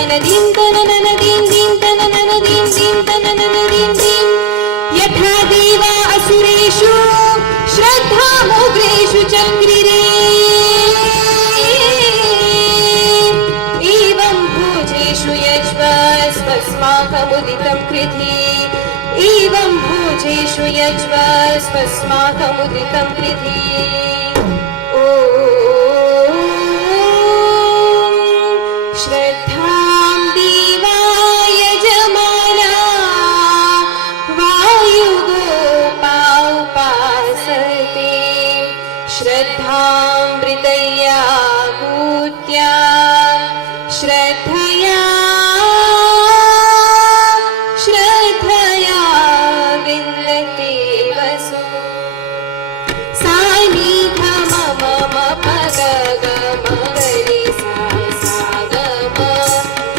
तनदीं तनननदीं दीं तनननदीं दीं तनननदीं दीं यथा देवा असुरेषु श्रद्धामुग्रेषु चक्रिरे एवं भोजेषु यज्वस्वस्माकमुदितं कृधि एवं भोजेषु यज्वस्वस्माकमुदितं कृधि श्रद्धां देवा यजमाना वायुगोपा उपासते श्रद्धामृतया भूत्या श्रद्धया विन्दते वसु सानिध मम पग गमगरि सा ग म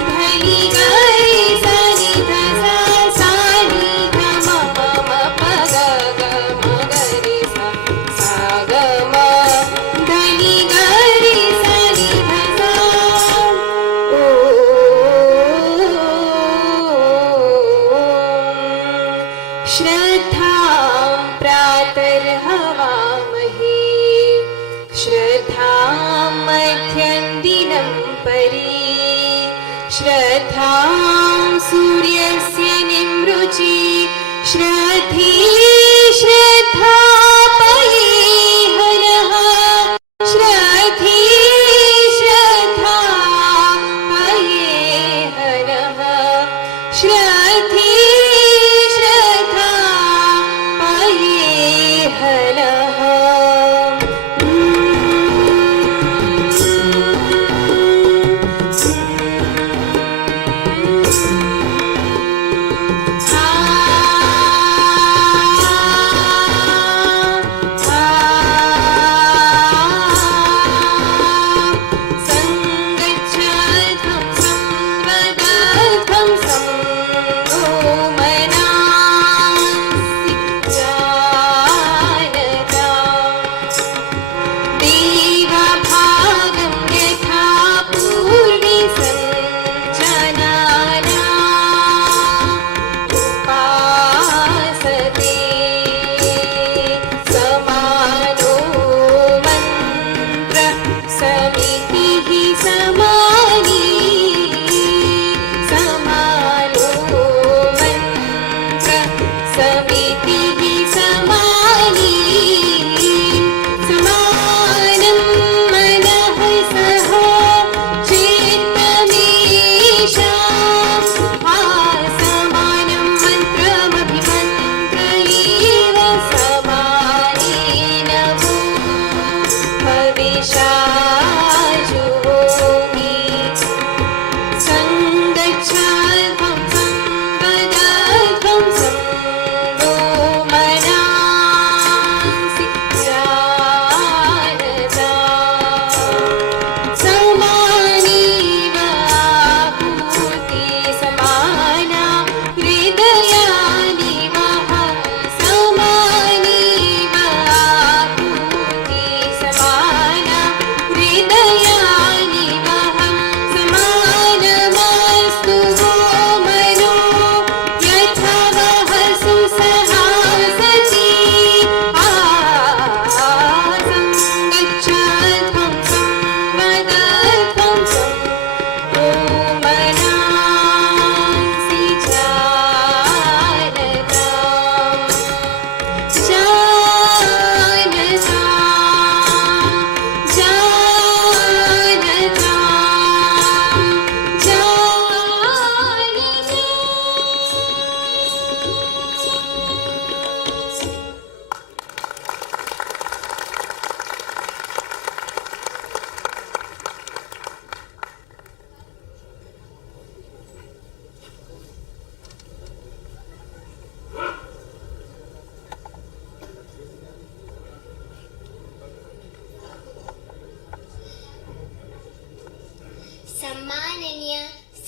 धनि गरि सानिध सा सानिध मम पग गमगरि सा ग म धनि गरि सानिध सा श्रद्धां प्रातर्हवामहे श्रद्धां मध्यं दिनं परि श्रद्धां सूर्यस्य निमृचि श्रद्धे श्रद्धा पये हरः श्रद्धे श्रद्धा पये हरः श्रद्धे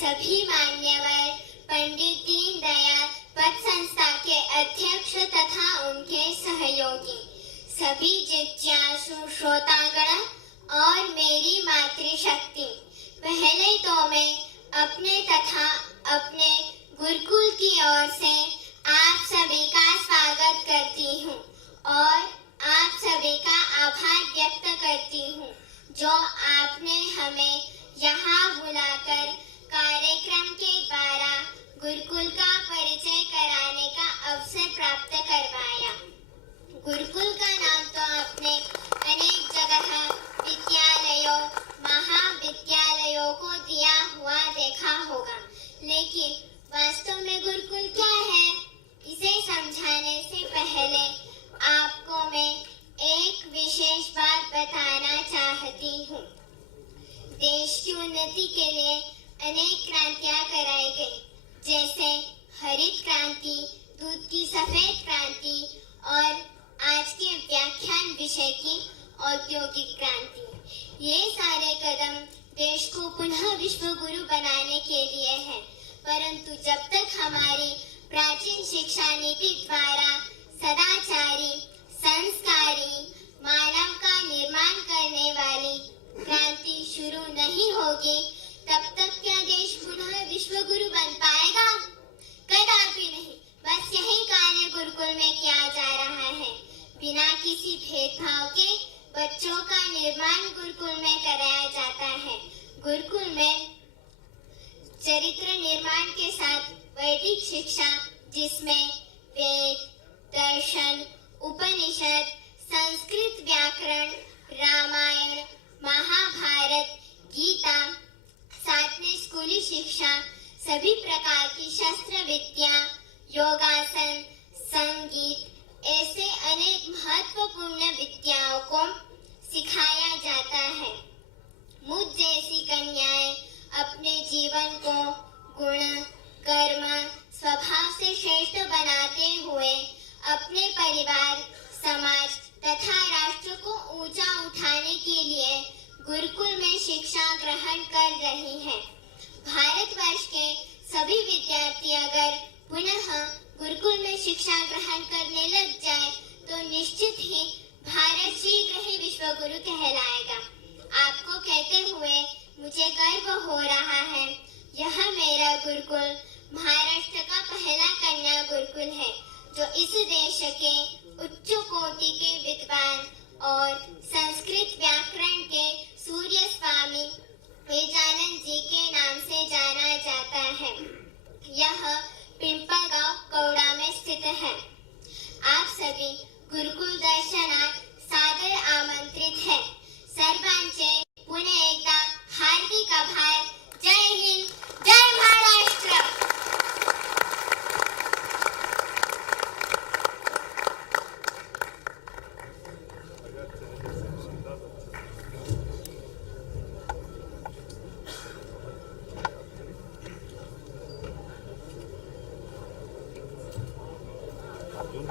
सभी मान्यवर पंडित दीनदयाल पथ संस्था के अध्यक्ष तथा उनके सहयोगी, सभी जिज्ञासु श्रोतागण और मेरी मातृशक्ति, पहले तो मैं अपने तथा अपने गुरुकुल की ओर से आप सभी का स्वागत करती हूँ और आप सभी का आभार व्यक्त करती हूँ जो आपने हमें यहाँ बुलाकर कार्यक्रम के द्वारा गुरुकुल का परिचय कराने का अवसर प्राप्त करवाया। गुरुकुल का नाम तो आपने अनेक जगह विद्यालयों, महाविद्यालयों को दिया हुआ देखा होगा, लेकिन वास्तव में गुरुकुल क्या है, इसे समझाने से पहले आपको मैं एक विशेष बात बताना चाहती हूँ। देश की उन्नति के लिए अनेक क्रांतियां कराई गई, जैसे हरित क्रांति, दूध की सफेद क्रांति और आज के व्याख्यान विषय की औद्योगिक क्रांति। ये सारे कदम देश को पुनः विश्व गुरु बनाने के लिए हैं, परंतु जब तक हमारी प्राचीन शिक्षा नीति द्वारा सदाचारी, संस्कारी, मानव का निर्माण करने वाली क्रांति शुरू नहीं होगी, तब तक क्या देश पुनः विश्व गुरु बन पाएगा? कदापि नहीं। बस यही कार्य गुरुकुल में किया जा रहा है। बिना किसी भेदभाव के बच्चों का निर्माण गुरुकुल में कराया जाता है। गुरुकुल में चरित्र निर्माण के साथ वैदिक शिक्षा, जिसमें वेद, दर्शन, उपनिषद, संस्कृत व्याकरण, रामायण, महाभारत, गीता, साथ में स्कूली शिक्षा, सभी प्रकार की शस्त्र विद्या, योगासन, संगीत, ऐसे अनेक महत्वपूर्ण विद्याओं को सिखाया जाता है। मुझ जैसी कन्याएं अपने जीवन को गुण, कर्म, स्वभाव से श्रेष्ठ बनाते हुए अपने परिवार, समाज तथा राष्ट्र को ऊंचा उठाने के लिए गुरुकुल में शिक्षा ग्रहण कर रही हैं। भारतवर्ष के सभी विद्यार्थी अगर पुनः गुरुकुल में शिक्षा ग्रहण करने लग जाए तो निश्चित ही भारत शीघ्र ही विश्व गुरु कहलाएगा। आपको कहते हुए मुझे गर्व हो रहा है। यह मेरा गुरुकुल महाराष्ट्र का पहला कन्या गुरुकुल है, जो इस देश के उच्च कोटि के विद्वान और संस्कृत व्याकरण के सूर्य स्वामी वेदानंद जी के नाम से जाना जाता है। यह पिंपलगांव कौड़ा में स्थित है। आप सभी गुरुकुल दर्शनात सादर आमंत्रित है। सर्वांचे पुन्हा एकदा हार्दिक आभार। जय हिंद, जय महाराष्ट्र। अर्जुन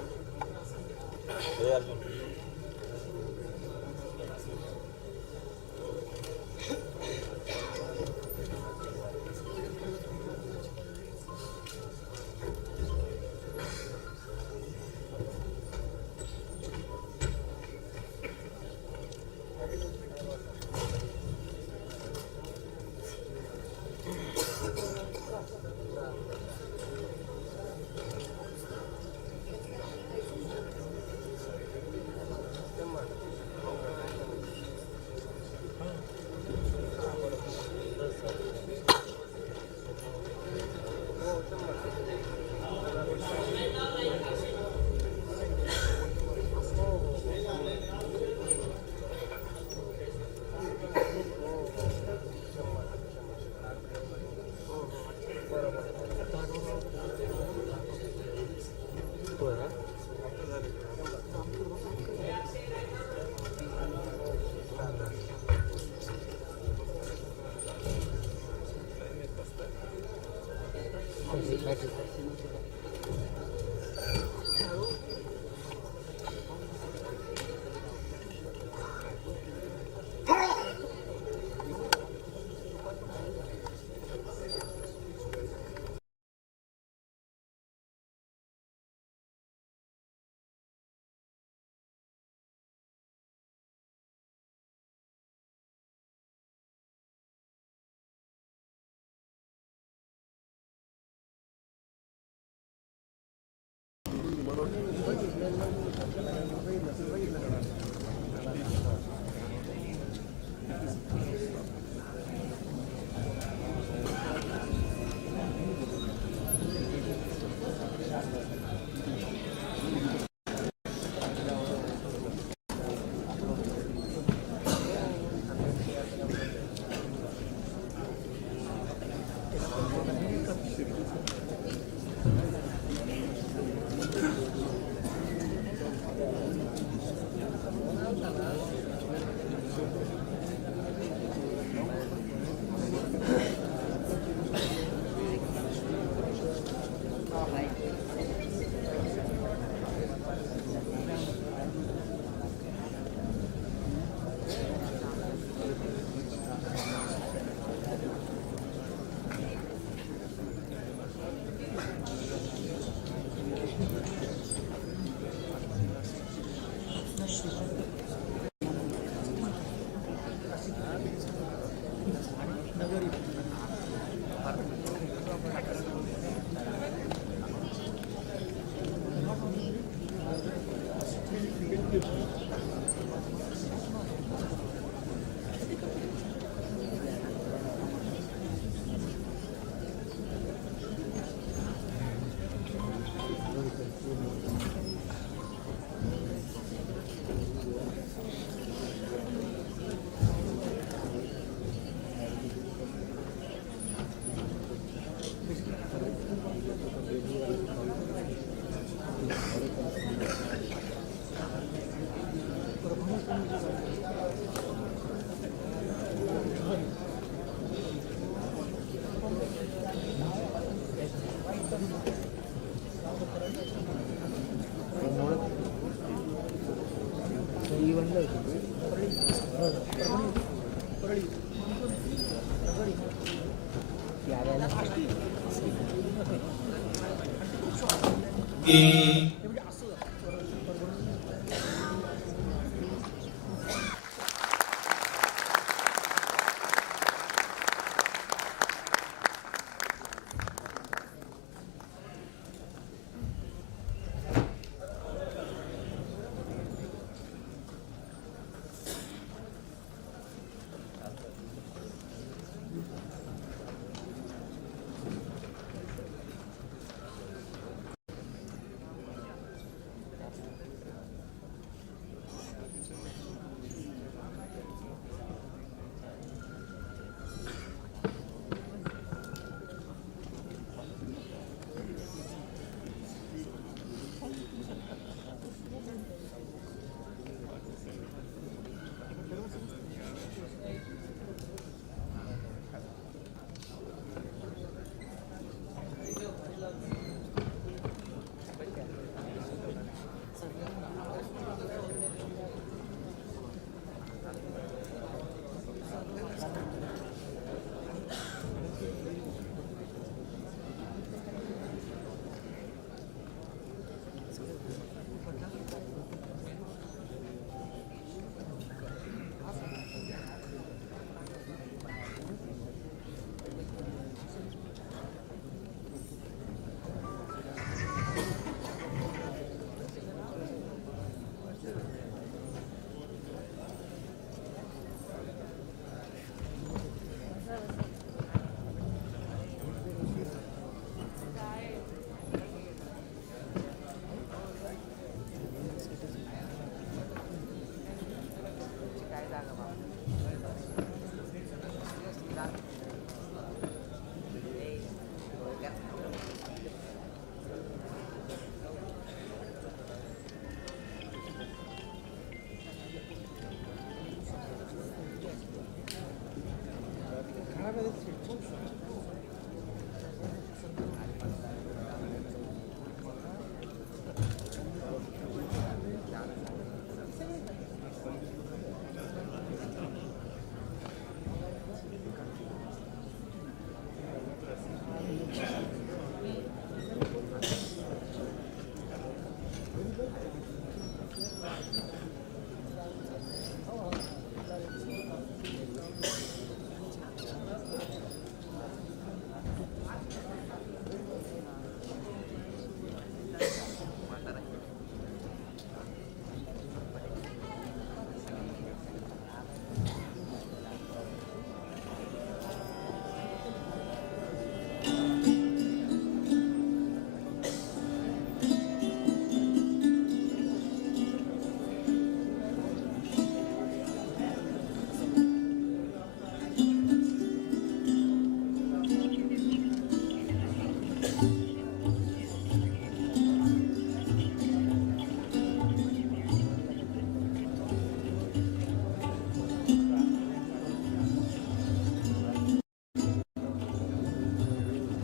की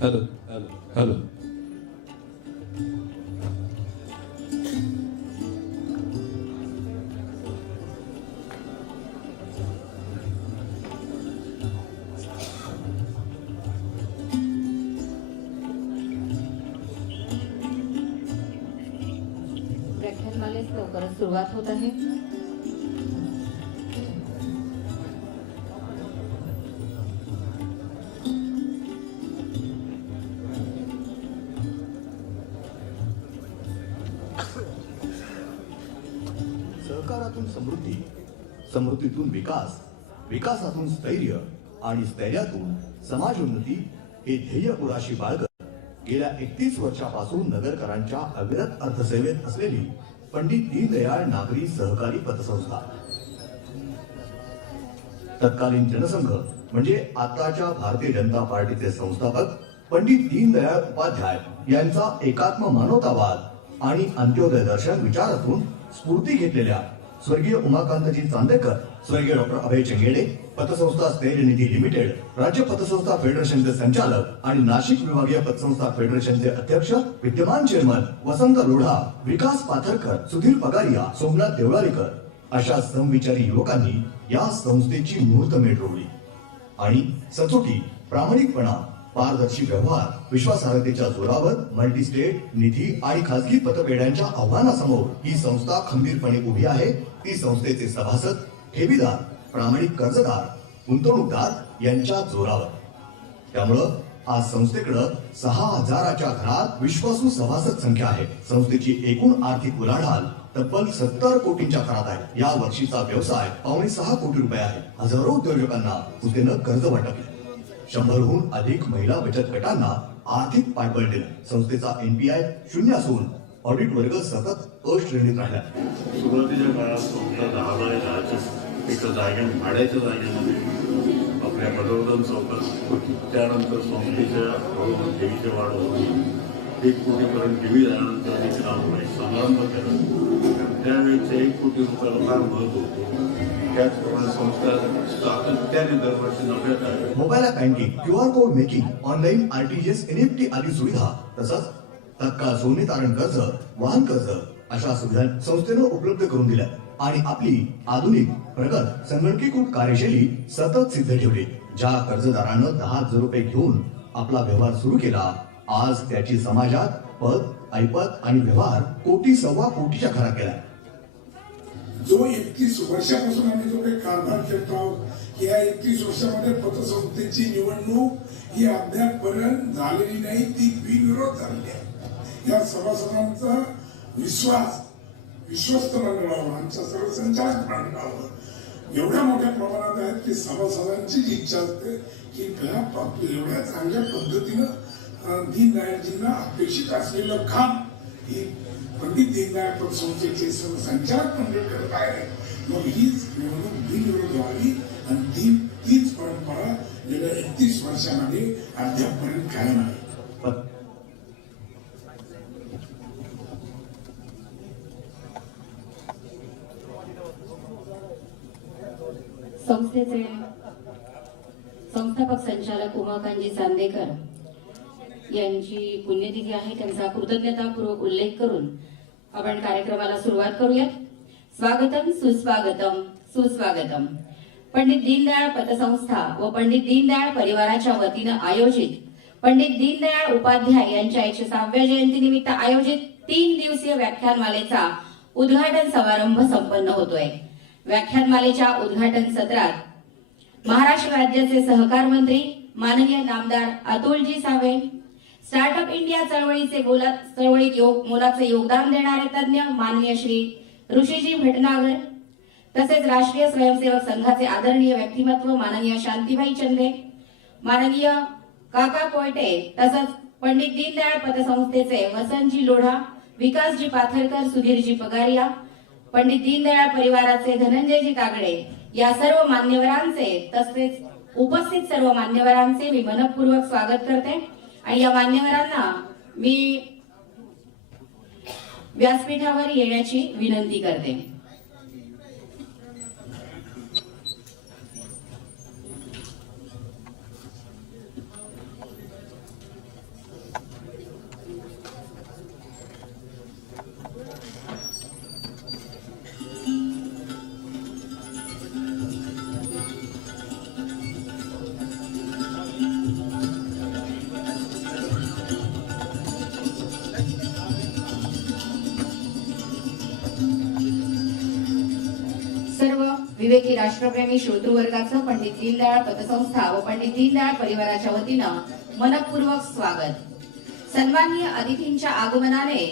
हॅलो हॅलो हॅलो व्याख्यानमालेस लवकरच सुरुवात होत आहे. सहकारातून समृद्धी, समृद्धीतून विकास, विकासातून स्थैर्य आणि स्थैर्यातून समाज उन्नती हे ध्येय पुराशी बाळगत गेल्या 31 वर्षापासून नगरकरांच्या अविरत अर्थसेवेत असलेली पंडित दीनदयाळ नागरी सहकारी पतसंस्था, तत्कालीन जनसंघ म्हणजे आताच्या भारतीय जनता पार्टीचे संस्थापक पंडित दीनदयाळ उपाध्याय यांचा एकात्म मानवतावाद आणि अंत्योदय दर्शन विचारातून स्फूर्ती घेतलेल्या स्वर्गीय उमाकांतजी चांदेकर, स्वर्गीय डॉक्टर अभय चंगेडे, पतसंस्था स्थैर्य निधी लिमिटेड, राज्य पतसंस्था फेडरेशनचे संचालक आणि नाशिक विभागीय पतसंस्था फेडरेशनचे अध्यक्ष, विद्यमान चेअरमन वसंत लोढा, विकास पाथरकर, सुधीर पगारिया, सोमनाथ देवळालीकर अशा समविचारी युवकांनी या संस्थेची मुहूर्तमेढ रोवली आणि सचोटी, प्रामाणिकपणा, पारदर्शी व्यवहार, विश्वासार्हतेच्या जोरावर मल्टी स्टेट, निधी आणि खासगी पतपेढ्यांच्या आव्हानासमोर ही संस्था खंबीरपणे उभी आहे. ती संस्थेचे सभासद, ठेवीदार, प्रामाणिक कर्जदार, गुंतवणूकदार यांच्या जोरावर. त्यामुळं आज संस्थेकडे 6,000च्या घरात विश्वासू सभासद संख्या आहे. संस्थेची एकूण आर्थिक उलाढाल तब्बल 70 कोटींच्या घरात आहे. या वर्षीचा व्यवसाय 5.6 कोटी रुपये आहे. हजारो उद्योजकांना संस्थेनं कर्ज वाटपले. 100हून अधिक महिला बचत गटांना आर्थिक पाठबळ दिलं. संस्थेचा NPI 0 असून ऑडिट वर्ग सतत अश्रेणीत राहिला. सुरुवातीच्या काळात संस्था 10 बाय 10च्या एका भाड्याच्या जागेमध्ये आपल्या पटवर्धन चौकात होती. त्यानंतर संस्थेच्या हळूहळू ठेवीची वाढ होऊन 1 कोटीपर्यंत ठेवी झाल्यानंतर देखील आम्हाला एक समारंभ केला. त्यावेळेचं 1 कोटी रुपयाला फार महत्व होतं. त्याचप्रमाणे संस्था सातत्याने दरवर्षी नफ्यात आहे. Mobile app banking, QR code making, online RTGS, NFT आदी सुविधा, तसंच तत्काळ सोने तारण कर्ज, वाहन कर्ज अशा सुविधा संस्थेनं उपलब्ध करून दिल्या आणि आपली आधुनिक, प्रगत, संगणकीकृत कार्यशैली सतत सिद्ध ठेवली. ज्या कर्जदारानं 10,000 रुपये घेऊन आपला व्यवहार सुरू केला, आज त्याची समाजात पद, ऐपत आणि व्यवहार 1.25 कोटीच्या घरात गेला. जो 31 वर्षापासून आम्ही जो काही कारभार करतो आहोत, या 31 वर्षामध्ये पतसंस्थेची निवडणूक ही अद्यापपर्यंत झालेली नाही, ती बिनविरोध झालेली आहे. या सभासदांचा विश्वस्त मंडळावर, आमच्या सर्व संचालक मंडळावर एवढ्या मोठ्या प्रमाणात आहेत की सभासदांची इच्छा असते की एवढ्या चांगल्या पद्धतीनं दीनदयाळजींना अपेक्षित असलेलं काम ही पंडित दीनदयाळ पतसंस्थेचे सर्व संचालक मंडळ करत आहे. मग हीच निवडणूक बिनविरोध व्हावी आणि तीच परंपरा गेल्या 31 वर्षामध्ये अद्यापपर्यंत कायम आहे. संस्थेचे संस्थापक संचालक उमाकांतजी चांदेकर यांची पुण्यतिथी आहे. त्यांचा कृतज्ञतापूर्वक उल्लेख करून आपण कार्यक्रमाला सुरुवात करूयात. स्वागतम सुस्वागतम सुस्वागतम. पंडित दीनदयाळ पतसंस्था व पंडित दीनदयाळ परिवाराच्या वतीनं आयोजित पंडित दीनदयाळ उपाध्याय यांच्या 106व्या जयंती निमित्त आयोजित 3 दिवसीय व्याख्यानमालेचा उद्घाटन समारंभ संपन्न होतोय. व्याख्यानमालेच्या उद्घाटन सत्रात महाराष्ट्र राज्याचे सहकार मंत्री माननीय नामदार अतुलजी सावे, स्टार्टअप इंडिया चळवळीचे मोलाचे योगदान देणारे तज्ञ माननीय श्री ऋषीजी भटनागर, तसेच राष्ट्रीय स्वयंसेवक संघाचे आदरणीय व्यक्तिमत्व माननीय शांतीबाई चंदे, माननीय काका कोयटे, तसंच पंडित दीनदयाळ पतसंस्थेचे वसंतजी लोढा, विकासजी पाथरकर, सुधीरजी पगारिया, पंडित दीनदयाळ परिवाराचे धनंजयजी तागडे या सर्व मान्यवरांचे तसेच उपस्थित सर्व मान्यवरांचे मी मनपूर्वक स्वागत करते आणि या मान्यवरांना मी व्यासपीठावर येण्याची विनंती करते. विवेकी राष्ट्रप्रेमी श्रोतृवर्गाचं पंडित दीनदयाळ पतसंस्था व पंडित दीनदयाळ परिवाराच्या वतीनं मनपूर्वक स्वागत. सन्माननीय अतिथींच्या आगमनाने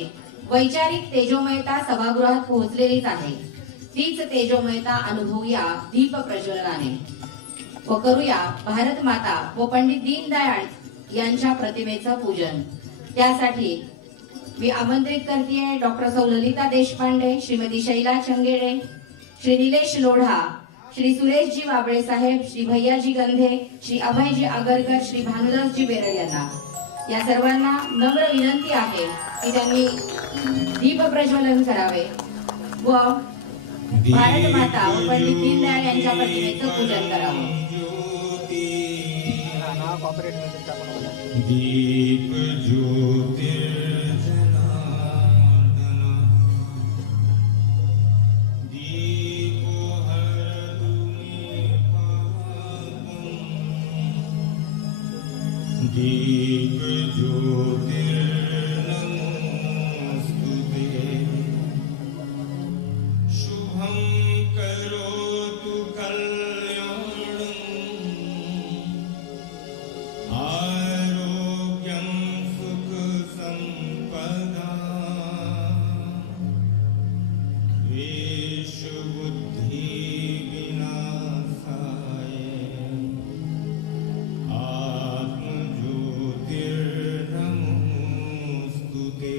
वैचारिक तेजोमयता सभागृहात पोहोचलेलीच आहे. तीच तेजोमयता अनुभवूया दीप प्रज्वलनाने व करूया भारत माता व पंडित दीनदयाळ यांच्या प्रतिमेचं पूजन. त्यासाठी मी आमंत्रित करते डॉक्टर सौ ललिता देशपांडे, श्रीमती शैला चंगेडे, श्री निलेश लोढा, श्री सुरेशजी वाबळे साहेब, श्री भैयाजी गंधे, श्री अभयजी आगरकर, श्री भानुदासजी बेरड यांना. या सर्वांना नम्र विनंती आहे की त्यांनी दीप प्रज्वलन करावे व भारत माता व पंडित दीनदयाळ यांच्या प्रतिमेचं पूजन करावं. दीप ज्योतिर्जनार्दन दीपो हरदुमे पापम् दीप ज्योतिर्नमोस्तुते शुभं करोतु कल्याणम् आरोग्यं सुख संपदा द्वेष बुद्धि विनाशाय आत्मज्योतिर्नमोस्तुते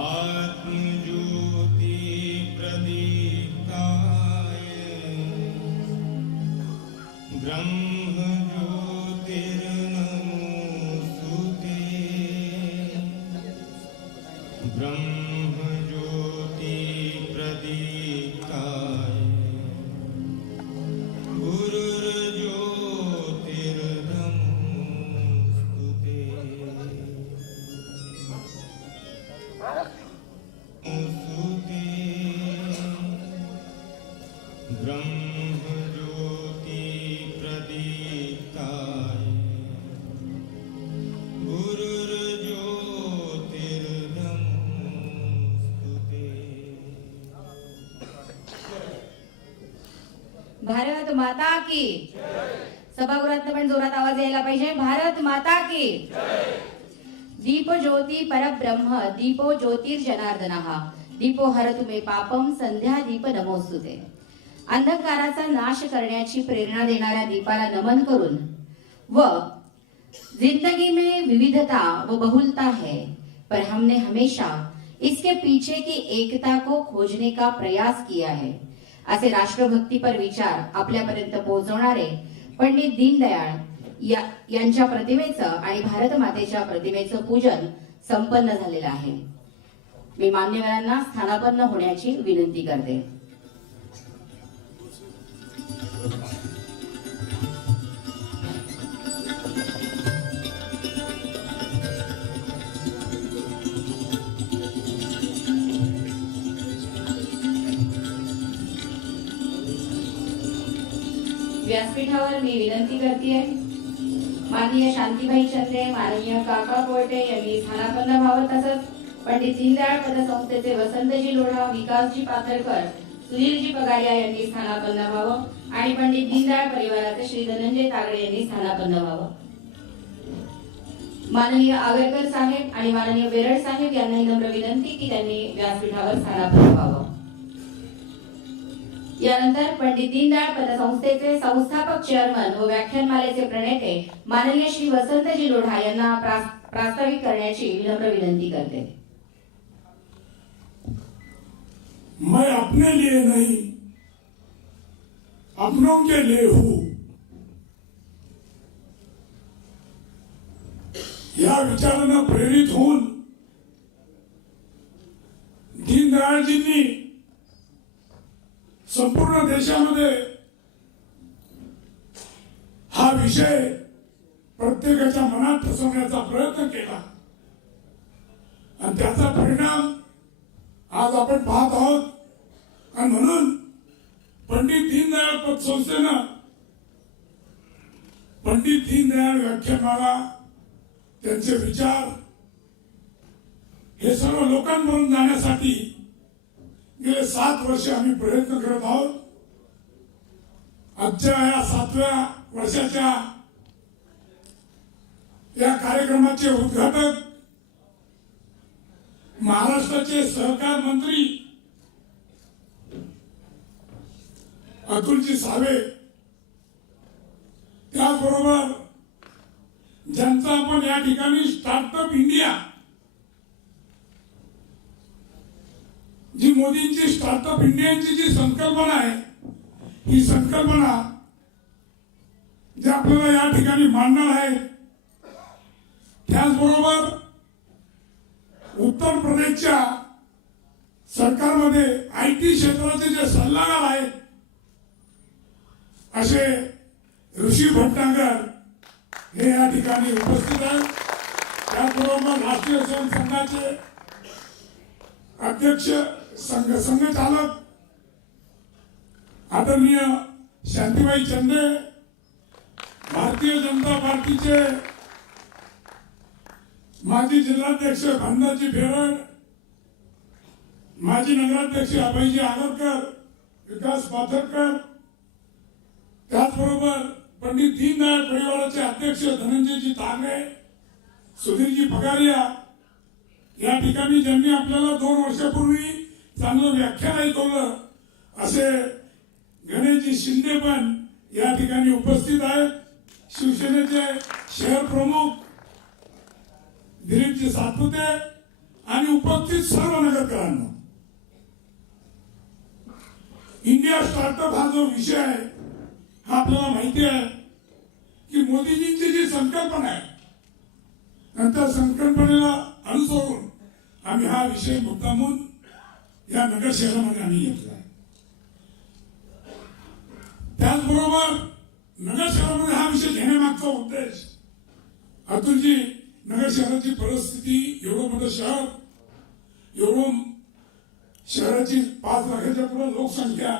आत्मज्योति प्रदीप्ताय ब्रह्मज्योतिर्नमोस्तुते ब्रह्मज्योति प्रदीप्ताय गुरुर्ज्योतिर्नमोस्तुते स्तुते ब्रह्मज्योति प्रदीप्ताय गुरुर्ज्योतिर्नमोस्तुते. भारत माता की सभागृहात पण जोरात आवाज यायला पाहिजे. भारत माता की. दीप ज्योती परब्रह्म दीपो ज्योतिर्जनार्दनः दीपो हरतुमे पापम संध्या दीप नमोस्तुते. अंधकाराचा नाश करण्याची प्रेरणा देणाऱ्या दीपाला नमन करून व जिंदगी में विविधता व बहुलता है पर हमने हमेशा इसके पीछे की एकता को खोजने का प्रयास किया है असे राष्ट्रभक्तीपर विचार आपल्यापर्यंत पोहोचवणारे पंडित दीनदयाळ यांच्या प्रतिमेचं आणि भारत मातेच्या प्रतिमेचं पूजन संपन्न झालेलं आहे. मी मान्यवरांना स्थानापन्न होण्याची विनंती करते. व्यासपीठावर मी विनंती करते माननीय शांतीबाई चंद्रे, माननीय काका कोर्टे यांनी स्थानापन्न व्हावं. तसंच पंडित दीनदयाळ पतसंस्थेचे वसंतजी लोढा, विकासजी पाथरकर, सुधीरजी पगारिया यांनी स्थानापन्न व्हावं आणि पंडित दीनदयाळ परिवाराचे श्री धनंजय तागडे यांनी स्थानापन्न व्हावं. माननीय आगरकर साहेब आणि माननीय बेरड साहेब यांनाही नम्र विनंती की त्यांनी व्यासपीठावर स्थानापन्न व्हावं. यानंतर पंडित दीनदयाळ पतसंस्थेचे संस्थापक चेअरमन व व्याख्यानमालेचे प्रणेते माननीय श्री वसंतजी लोढा यांना प्रास्ताविक करण्याची विनम्र विनंती करते. मैं अपने लिए नहीं अपनों के लिए हूं या विचारानं प्रेरित होऊन दीनदयाळजींनी संपूर्ण देशामध्ये हा विषय प्रत्येकाच्या मनात ठसवण्याचा प्रयत्न केला आणि त्याचा परिणाम आज आपण पाहत आहोत. आणि म्हणून पंडित दीनदयाळ पतसंस्थेनं पंडित दीनदयाळ व्याख्यानमाला, त्यांचे विचार हे सर्व लोकांपर्यंत जाण्यासाठी गेले 7 वर्ष आम्ही प्रयत्न करत आहोत. आजच्या या 7व्या वर्षाच्या या कार्यक्रमाचे उद्घाटक महाराष्ट्राचे सहकार मंत्री अतुलजी सावे, त्याचबरोबर ज्यांचा आपण या ठिकाणी स्टार्टअप इंडिया, जी मोदींची स्टार्टअप इंडियाची जी संकल्पना आहे, ही संकल्पना जे आपल्याला या ठिकाणी मांडणार आहे, त्याचबरोबर उत्तर प्रदेशच्या सरकारमध्ये IT क्षेत्राचे जे सल्लागार आहेत असे ऋषी भटनागर हे या ठिकाणी उपस्थित आहेत. त्याचबरोबर राष्ट्रीय संघाचे अध्यक्ष संघचालक आदरणीय शांतीबाई चंदे, भारतीय जनता पार्टीचे माजी जिल्हाध्यक्ष भांडाजी भेरड, माजी नगराध्यक्ष अभयजी आगरकर, विकास पाथरकर, त्याचबरोबर पंडित दीनदयाळ परिवाराचे अध्यक्ष धनंजयजी तांगे, सुधीरजी पगारिया, या ठिकाणी ज्यांनी आपल्याला 2 वर्षापूर्वी चांगलं व्याख्यान ऐकवलं असे गणेशजी शिंदे पण या ठिकाणी उपस्थित आहेत. शिवसेनेचे शहर प्रमुख दिलीपजी सातपुते आणि उपस्थित सर्व नगरकरांना, इंडिया स्टार्टअप हा जो विषय आहे हा आपल्याला माहिती आहे की मोदीजींची जी संकल्पना आहे आणि त्या संकल्पनेला अनुसरून आम्ही हा विषय मुद्दामून या नगर शहरामध्ये आम्ही घेतला आहे. त्याचबरोबर नगर शहरामध्ये हा विषय घेण्यामागचा उद्देश, अतुलजी, नगर शहराची परिस्थिती, एवढं मोठं शहर, एवढं शहराची 5 लाखाच्या पुढे लोकसंख्या,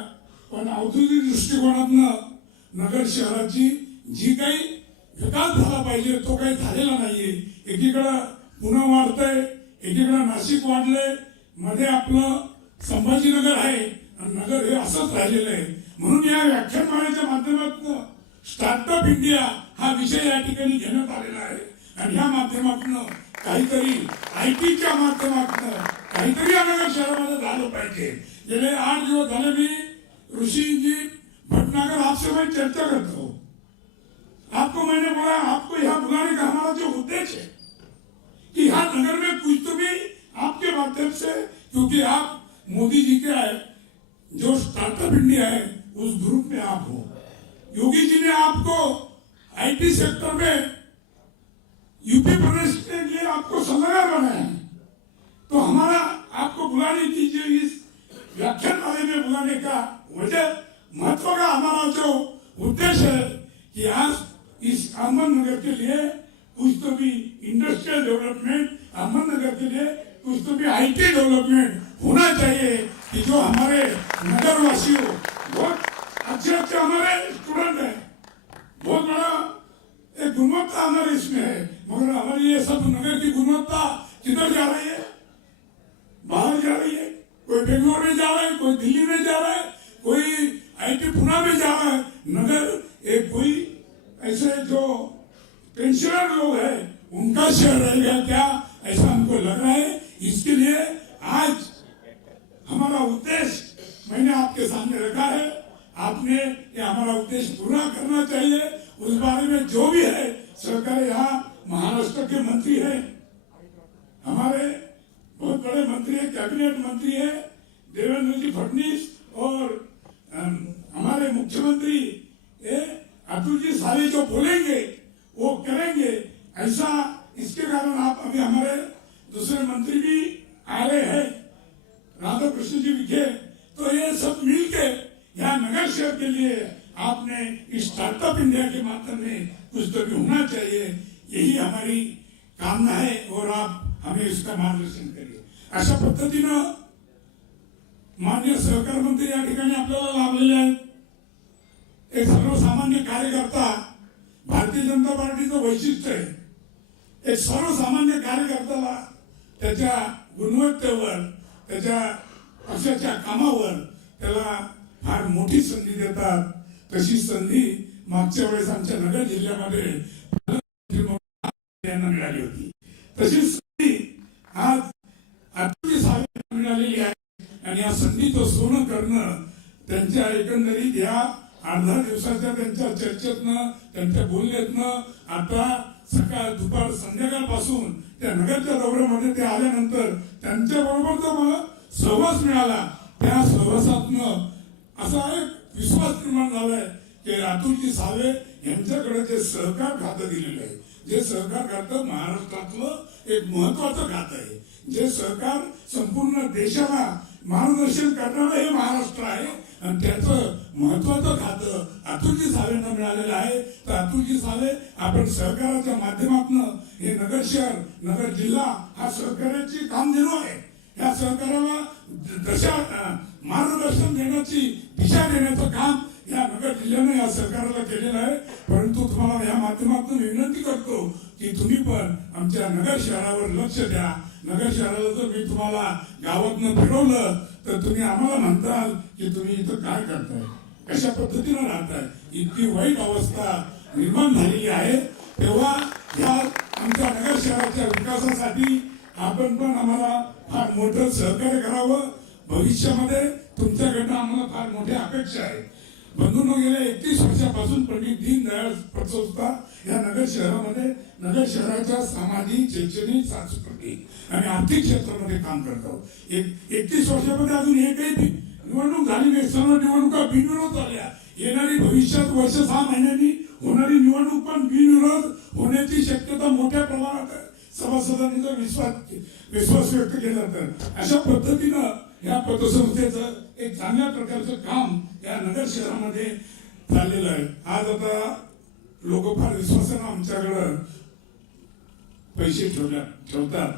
पण औद्योगिक दृष्टिकोनातनं नगर शहराची जी काही विकास झाला पाहिजे तो काही झालेला नाहीये. एकीकडे पुणे वाढतंय, एकीकडे नाशिक वाढलंय, मध्ये आपलं संभाजीनगर आहे आणि नगर हे असंच राहिलेलं आहे. म्हणून या व्याख्यानमालेच्या माध्यमातून स्टार्टअप इंडिया हा विषय या ठिकाणी घेण्यात आलेला आहे आणि या माध्यमातून काहीतरी ITच्या माध्यमातून काहीतरी या नगर शहरामध्ये झालं पाहिजे. गेले 8 दिवस झाले मी ऋषिजी भटनागर आपसे मैं चर्चा करता हूँ. आपको मैंने बोला, आपको यहाँ बुलाने का हमारा जो उद्देश्य है कि यहाँ नगर में कुछ तो भी आपके माध्यम से, क्योंकि आप मोदी जी के जो स्टार्टअप इंडिया है उस ग्रुप में आप हो. योगी जी ने आपको IT सेक्टर में यूपी प्रदेश के लिए आपको सलाहकार बनाया है, तो हमारा आपको बुलाने की जो इस व्याख्यानमाले में बुलाने का वजह, महत्व का हमारा जो उद्देश्य है कि आज इस अहमदनगर के लिए कुछ तो भी इंडस्ट्रियल डेवलपमेंट, अहमदनगर के लिए कुछ तो भी IT डेवलपमेंट होना चाहिए कि जो हमारे नगरवासियों, बहुत अच्छे हमारे स्टूडेंट हैं, बहुत बड़ा एक गुणवत्ता हमारे इसमें है, मगर हमारी ये सब नगर की गुणवत्ता किधर जा रही है? बाहर जा रही है. कोई बेंगलोर में जा रहा है, कोई दिल्ली में जा रहा है, कोई IT पुणे में जा रहा है. नगर एक कोई ऐसे जो पेंशनर लोग हैं उनका शहर रहेगा क्या, ऐसा हमको लग रहा है. इसके लिए आज हमारा उद्देश्य मैंने आपके सामने रखा है. आपने ये हमारा उद्देश्य पूरा करना चाहिए. उस बारे में जो भी है, सरकार यहाँ महाराष्ट्र के मंत्री है, हमारे बहुत बड़े मंत्री है, कैबिनेट मंत्री है देवेंद्र जी फडणवीस, और हमारे मुख्यमंत्री अतुल जी सारे जो बोलेंगे वो करेंगे. ऐसा इसके कारण आप अभी हमारे दूसरे मंत्री भी आ रहे हैं, राधा कृष्ण जी विखे, तो ये सब मिलके यहाँ नगर शहर के लिए आपने इस स्टार्टअप इंडिया के माध्यम में कुछ तो भी होना चाहिए. यही हमारी कामना है और आप हमें इसका मार्गदर्शन करिए. अशा पद्धतीनं माननीय सहकार मंत्री या ठिकाणी आपल्याला लाभलेले आहेत. एक सर्वसामान्य कार्यकर्ता, भारतीय जनता पार्टीचं वैशिष्ट्य आहे, एक सर्वसामान्य कार्यकर्त्याला त्याच्या गुणवत्तेवर, त्याच्या पक्षाच्या कामावर त्याला फार मोठी संधी देतात. तशी संधी मागच्या वेळेस आमच्या नगर जिल्ह्यामध्ये यांना मिळाली होती. तशीच संधी आज अतुल साहेबांना मिळालेली आहे आणि या संधीचं सोनं करणं त्यांच्या एकंदरीत या 8-10 दिवसाच्या त्यांच्या चर्चेतनं त्यांच्या बोलण्यातनं आता सकाळ दुपार संध्याकाळपासून त्या नगरच्या दौऱ्यामध्ये ते आल्यानंतर त्यांच्या बरोबर जो मला सहवास मिळाला त्या सहवासातनं असा एक विश्वास निर्माण झालाय की अतुलजी सावे यांच्याकडे जे सहकार खातं दिलेलं आहे, जे सहकार खातं महाराष्ट्रातलं एक महत्वाचं खातं आहे, जे सहकार संपूर्ण देशाला मार्गदर्शन करणारं हे महाराष्ट्र आहे आणि त्याचं महत्वाचं खातं अतुलजी सावेंना मिळालेलं आहे. तर अतुलजी सावे आपण सहकाराच्या माध्यमातून हे नगर शहर नगर जिल्हा हा सहकार्याची कामधेनू आहे. या सहकाराला मार्गदर्शन देण्याची दिशा देण्याचं काम या नगर जिल्ह्याने या सरकारला केलेलं आहे. परंतु तुम्हाला या माध्यमातून विनंती करतो की तुम्ही पण आमच्या नगर शहरावर लक्ष द्या. नगर शहराला जर मी तुम्हाला गावातनं फिरवलं तर तुम्ही आम्हाला म्हणताल की तुम्ही इथं काय करताय, कशा पद्धतीनं राहताय. इतकी वाईट अवस्था निर्माण झालेली आहे. तेव्हा या आमच्या नगर शहराच्या विकासासाठी आपण पण आम्हाला फार मोठं सहकार्य करावं. भविष्यामध्ये तुमच्याकडनं आम्हाला फार मोठ्या अपेक्षा आहेत. बंधूंनो, गेल्या 31 वर्षापासून पंडित दीनदयाळ पतसंस्था या नगर शहरामध्ये नगर शहराच्या सामाजिक, शैक्षणिक, सांस्कृतिक आणि आर्थिक क्षेत्रामध्ये काम करतो. 31 वर्षामध्ये अजून एकही निवडणूक झाली नाही. सर्व निवडणुका बिनविरोध झाल्या. येणारी भविष्यात वर्ष 6 महिन्यांनी होणारी निवडणूक पण बिनविरोध होण्याची शक्यता मोठ्या प्रमाणात आहे. सभासदांनी जर विश्वास व्यक्त केला तर अशा पद्धतीनं या पतसंस्थेचं एक चांगल्या प्रकारचं काम या नगर शहरामध्ये चाललेलं आहे. आज आता लोक फार विश्वासानं आमच्याकडं पैसे ठेवतात.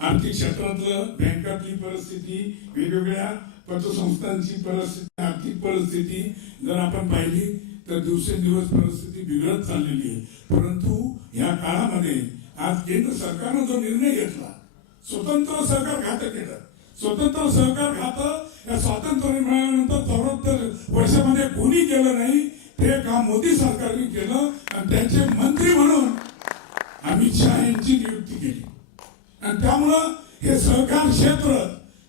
आर्थिक क्षेत्रातलं बँकातली परिस्थिती, वेगवेगळ्या पतसंस्थांची परिस्थिती, आर्थिक परिस्थिती जर आपण पाहिली तर दिवसेंदिवस परिस्थिती बिघडत चाललेली आहे. परंतु या काळामध्ये आज केंद्र सरकारनं जो निर्णय घेतला, स्वतंत्र सहकार खातं केलं. स्वतंत्र सहकार खातं या स्वातंत्र्य मिळाल्यानंतर 74 वर्षामध्ये कोणी केलं नाही. ते काम मोदी सरकारने केलं आणि त्यांचे मंत्री म्हणून अमित शहा यांची नियुक्ती केली. आणि त्यामुळं हे सहकार क्षेत्र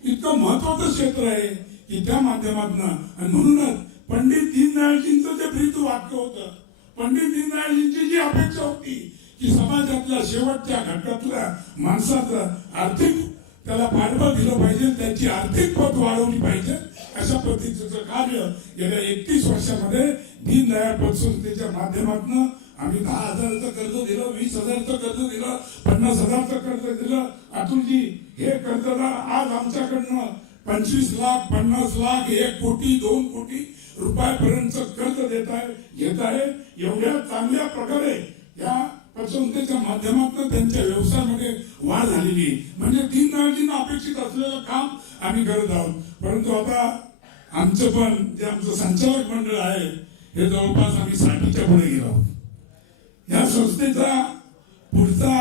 इतकं महत्वाचं क्षेत्र आहे की त्या माध्यमातून आणि म्हणूनच पंडित दीनदयाळजींचं जे ब्रीद वाक्य होतं, पंडित दीनदयाळजींची जी अपेक्षा होती की समाजातल्या शेवटच्या घटकातल्या माणसाचं आर्थिक त्याला पाठबळ दिलं पाहिजे, त्याची आर्थिक पत वाढवली पाहिजे, अशा पद्धतीचं कार्य गेल्या 31 वर्षामध्ये दीनदयाळ पतसंस्थेच्या माध्यमातून आम्ही 10,000चं कर्ज दिलं, 20,000चं कर्ज दिलं, 50,000चं कर्ज दिलं. अतुलजी हे कर्जदार आज आमच्याकडनं 25 लाख, 50 लाख, 1 कोटी, 2 कोटी रुपयापर्यंत कर्ज घेत आहे. एवढ्या चांगल्या प्रकारे या पतसंस्थेच्या माध्यमातून त्यांच्या व्यवसायामध्ये वाढ झालेली आहे. म्हणजे दीनदयाळजींना अपेक्षित असलेलं काम आम्ही करत आहोत. परंतु आता आमचं पण जे आमचं संचालक मंडळ आहे हे जवळपास आम्ही 60च्या पुढे गेलो आहोत. या संस्थेचा पुढचा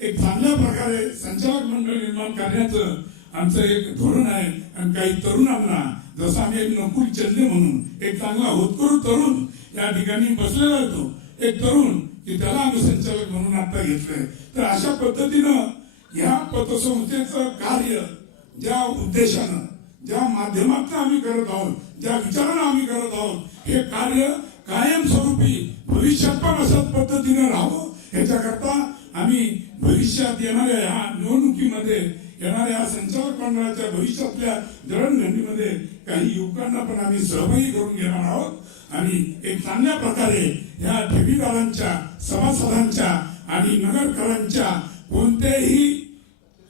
एक चांगल्या प्रकारे संचालक मंडळ निर्माण करण्याचं आमचं एक धोरण आहे. आणि काही तरुणांना जसं आम्ही एक नकुल चंदे म्हणून एक चांगला होतकरू तरुण या ठिकाणी बसलेला होतो, एक तरुण की त्याला आम्ही संचालक म्हणून आता घेतलंय. तर अशा पद्धतीनं या पतसंस्थेचं कार्य ज्या उद्देशानं, ज्या माध्यमातून आम्ही करत आहोत, ज्या विचारानं आम्ही करत आहोत, हे कार्य कायमस्वरूपी भविष्यात पण अशाच पद्धतीनं राहावं याच्याकरता आम्ही भविष्यात येणाऱ्या ह्या निवडणुकीमध्ये, येणाऱ्या संचालक मंडळाच्या भविष्यातल्या जडणघडणीमध्ये काही युवकांना पण आम्ही सहभागी करून घेणार आहोत. आणि एक चांगल्या प्रकारे या ठेवीदारांच्या, सभासदांच्या आणि नगरकरांच्या कोणत्याही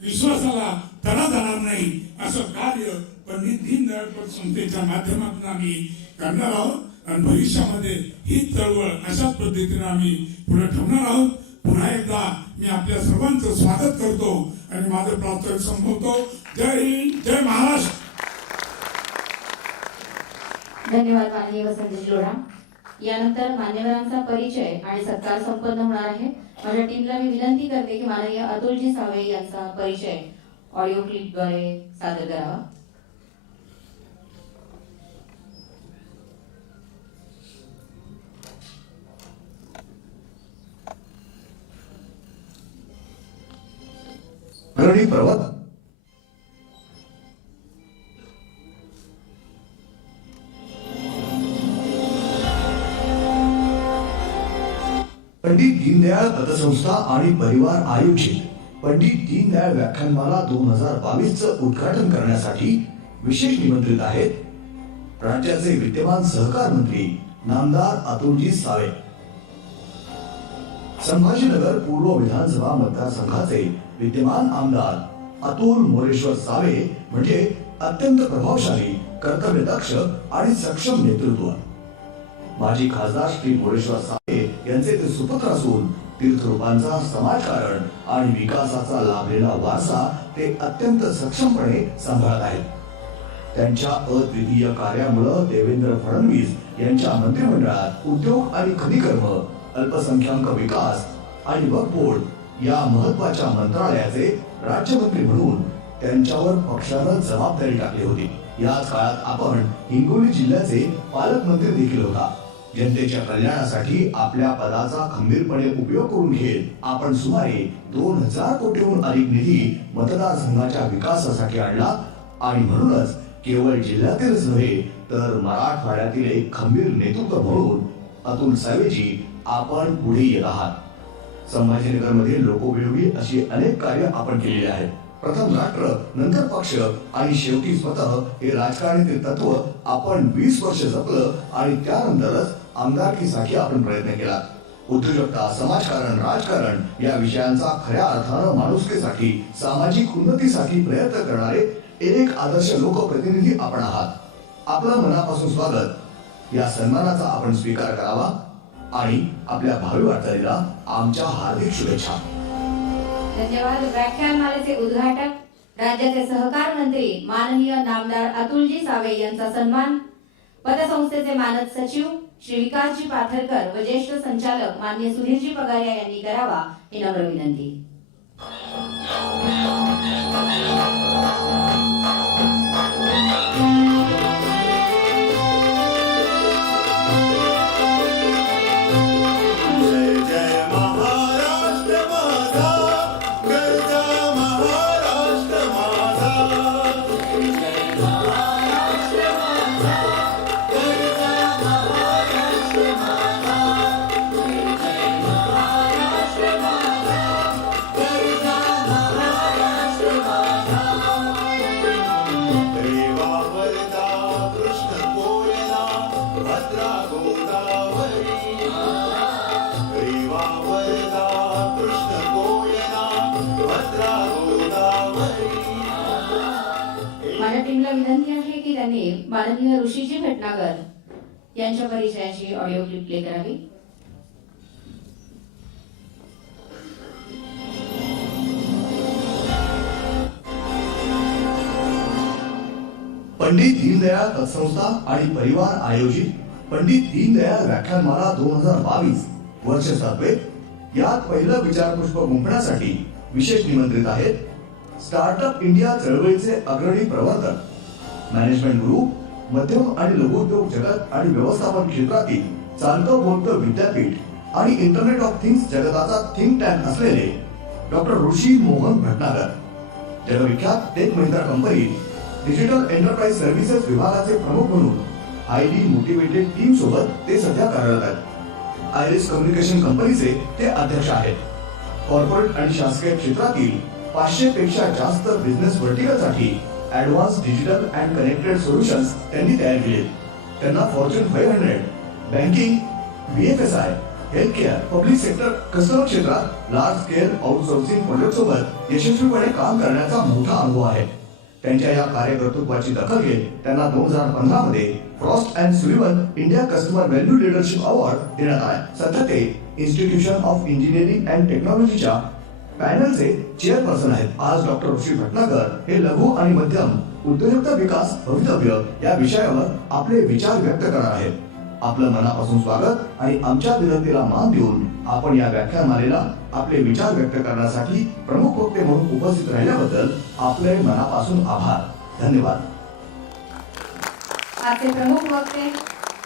विश्वासाला तडा जाणार नाही असं कार्य पंडित दीनदयाळ पतसंस्थेच्या माध्यमातून आम्ही करणार आहोत. आणि भविष्यामध्ये ही चळवळ अशाच पद्धतीने आम्ही पुढे ठेवणार आहोत. पुन्हा एकदा मी आपल्या सर्वांचं स्वागत करतो आणि माझं प्रास्ताविक संपवतो. जय हिंद, जय महाराष्ट्र. धन्यवाद माननीय वसंतजी लोढा. यानंतर मान्यवरांचा परिचय आणि सत्कार संपन्न होणार आहे. माझ्या टीमला मी विनंती करते की माननीय अतुलजी सावे यांचा परिचय ऑडिओ क्लिपद्वारे सादर करावा. अग्रणी प्रवर्तक पंडित दीनदयाळ पतसंस्था आणि परिवार आयोजित पंडित दीनदयाळ व्याख्यानमाला 2022 चं उद्घाटन करण्यासाठी विशेष निमंत्रित आहेत राज्याचे विद्यमान सहकार मंत्री नामदार अतुलजी सावे, संभाजीनगर पूर्व विधानसभा मतदारसंघाचे विद्यमान आमदार अतुल मोरेश्वर सावे म्हणजे अत्यंत प्रभावशाली, कर्तव्यदक्ष आणि सक्षम नेतृत्व. माजी खासदार श्री मोरेश्वर सावे यांचे ते सुपुत्र असून तीर्थरूपांचा समाजकारण आणि विकासाचा लाभलेला वारसा ते अत्यंत सक्षमपणे सांभाळत आहेत. त्यांच्या अद्वितीय कार्यामुळे देवेंद्र फडणवीस यांच्या मंत्रिमंडळात उद्योग आणि खनिकर्म, अल्पसंख्याक विकास आणि वक्फ बोर्ड या महत्वाच्या मंत्रालयाचे राज्यमंत्री म्हणून त्यांच्यावर पक्षानं जबाबदारी टाकली होती. याच काळात आपण हिंगोली जिल्ह्याचे पालकमंत्री देखील होता. जनतेच्या कल्याणासाठी आपल्या पदाचा खंबीरपणे उपयोग करून घेत आपण सुमारे 2000 कोटीहून अधिक निधी मतदारसंघाच्या विकासासाठी आणला आणि म्हणूनच केवळ जिल्ह्यातीलच नव्हे तर मराठवाड्यातील एक खंबीर नेतृत्व म्हणून अतुल सावेजी आपण पुढे येत आहात. संभाजीनगरमध्ये लोकोपयोगी अशी अनेक कार्य आपण केलेली आहेत. प्रथम राष्ट्र, नंतर पक्ष आणि शेवटी स्वतः हे राजकारणाचे तत्व आपण 20 वर्ष जपलं आणि त्यानंतरच आमदारकीसाठी आपण प्रयत्न केला. उद्योजकता, समाजकारण, राजकारण या विषयांचा खऱ्या अर्थानं माणुसकीसाठी, सामाजिक उन्नतीसाठी प्रयत्न करणारे एक आदर्श लोकप्रतिनिधी आपण आहात. आपलं मनापासून स्वागत. या सन्मानाचा आपण स्वीकार करावा आणि आपल्या भावी वाटचालीला आमच्या हार्दिक शुभेच्छा. धन्यवाद. व्याख्यानमालेचे उद्घाटक राज्याचे सहकार मंत्री माननीय नामदार अतुलजी सावे यांचा सन्मान पतसंस्थेचे मानद सचिव श्री विकासजी पाथरकर व ज्येष्ठ संचालक माननीय सुधीरजी पगारिया यांनी करावा ही नम्र विनंती. माझ्या टीमला विनंती आहे की त्यांनी माननीय ऋषीजी भटनागर यांच्या परिचयाची ऑडिओ क्लिप प्ले करावी. पंडित दीनदयाळ पतसंस्था आणि परिवार आयोजित पंडित दीनदयाळ व्याख्यानमाला 2022 वर्ष 7वे यात पहिलं विचारपुष्प गुंफण्यासाठी विशेष निमंत्रित आहेत स्टार्टअप इंडिया चळवळीचे अग्रणी प्रवर्तक, मॅनेजमेंट ग्रुप, मध्यम आणि लघुउद्योग जगत आणि व्यवस्थापन क्षेत्रातील चालतं बोलतं विद्यापीठ आणि इंटरनेट ऑफ थिंग्स जगताचा थिंक टँक असलेले डॉक्टर ऋषी मोहन भटनागर. जगविख्यात टेक महिंद्रा कंपनीत डिजिटल एंटरप्राइज सर्व्हिसेस विभागाचे प्रमुख म्हणून हायली मोटिवेटेड टीम सोबत ते सध्या कार्यरत आहेत. आयरिस कम्युनिकेशन कंपनीचे ते अध्यक्ष आहेत. कॉर्पोरेट आणि शासकीय क्षेत्रातील 500 पेक्षा जास्त बिझनेस व्हर्टिकलसाठी advanced digital and connected solutions त्यांनी तयार केले. त्यांना Fortune 500, banking, BFSI, health care, public sector, customer क्षेत्रात लार्ज स्केल आउटसोर्सिंग प्रोजेक्ट सोबत यशस्वीपणे काम करण्याचा मोठा अनुभव आहे. त्यांच्या या कार्यकर्तृत्वाची दखल घेत त्यांना 2015 मध्ये Frost and Sullivan India customer value leadership award देण्यात आला. सध्या ते इन्स्टिट्यूशन ऑफ इंजिनिअरिंग अँड टेक्नॉलॉजीच्या पॅनलचे चेअरपर्सन आहेत. आज डॉक्टर ऋषी भटनागर हे लघु आणि मध्यम उद्योजकता विकास भवितव्य या विषयावर आपले विचार व्यक्त करणार आहेत. आपलं मनापासून स्वागत आणि आमच्या विनंतीला मान देऊन आपण या व्याख्यानमालेला आपले विचार व्यक्त करण्यासाठी प्रमुख वक्ते म्हणून उपस्थित राहिल्याबद्दल आपले मनापासून आभार. धन्यवाद. आजचे प्रमुख वक्ते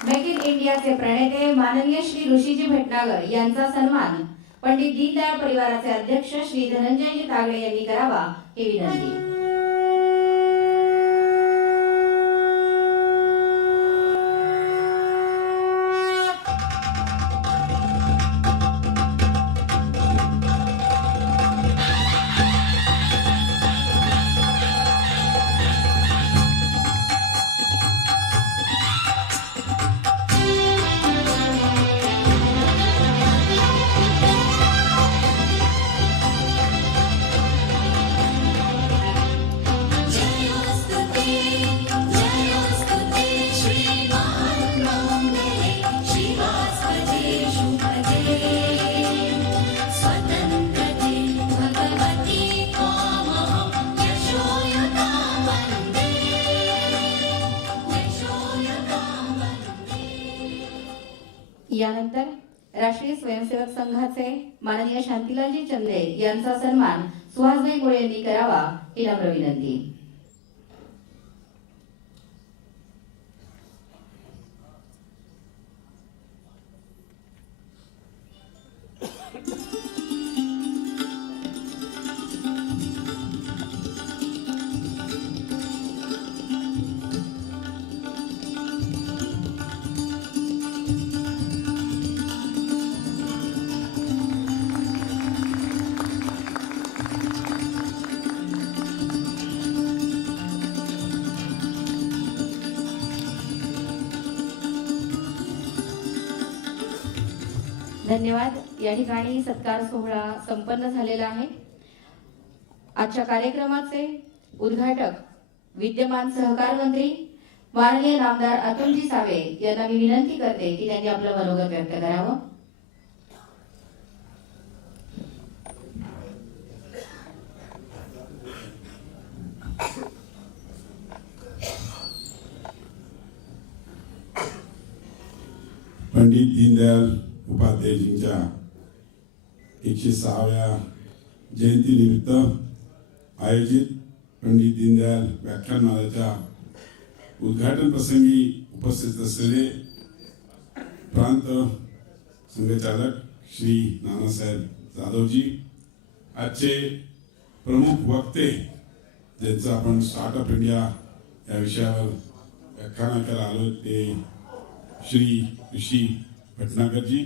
मेक इन इंडियाचे प्रणेते माननीय श्री ऋषीजी भटनागर यांचा सन्मान पंडित दीनदयाळ परिवाराचे अध्यक्ष श्री धनंजयजी तागडे यांनी करावा ही विनंती. यानंतर राष्ट्रीय स्वयंसेवक संघाचे माननीय शांतीलालजी चंदे यांचा सन्मान सुहासभाई मुळे यांनी करावा ही नम्र विनंती. धन्यवाद. या ठिकाणी सत्कार सोहळा संपन्न झालेला आहे. आजच्या कार्यक्रमाचे उद्घाटक विद्यमान सहकार मंत्री माननीय नामदार अतुलजी सावे यांना मी विनंती करते की त्यांनी आपलं मनोगत व्यक्त करावं. पंडित दीनदयाल उपाध्यायजींच्या 106व्या जयंतीनिमित्त आयोजित पंडित दीनदयाल व्याख्यानमालेच्या उद्घाटन प्रसंगी उपस्थित असलेले प्रांत संघचालक श्री नानासाहेब जाधवजी, आजचे प्रमुख वक्ते ज्यांचं आपण स्टार्टअप इंडिया या विषयावर व्याख्यान ऐकायला आलो ते श्री ऋषी भटनागरजी,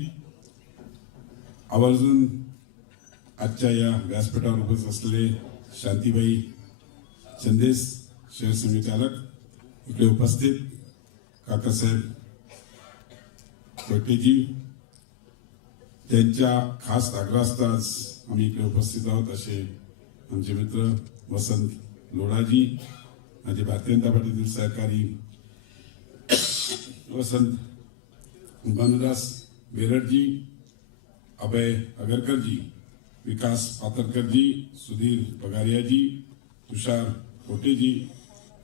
आवर्जून आजच्या या व्यासपीठावर उपस्थित असलेले शांतीबाई चंदेस शहर संघचालक, इकडे उपस्थित काकासाहेब कोटेजी, त्यांच्या खास आग्रहास्तव आम्ही इकडे उपस्थित आहोत असे आमचे मित्र वसंत लोढाजी, माझे भारतीय जनता पार्टीतील सहकारी वसंत भानुदास बेरडजी, अभय अगरकरजी, विकास पातरकरजी, सुधीर पगारियाजी, तुषार कोटेजी,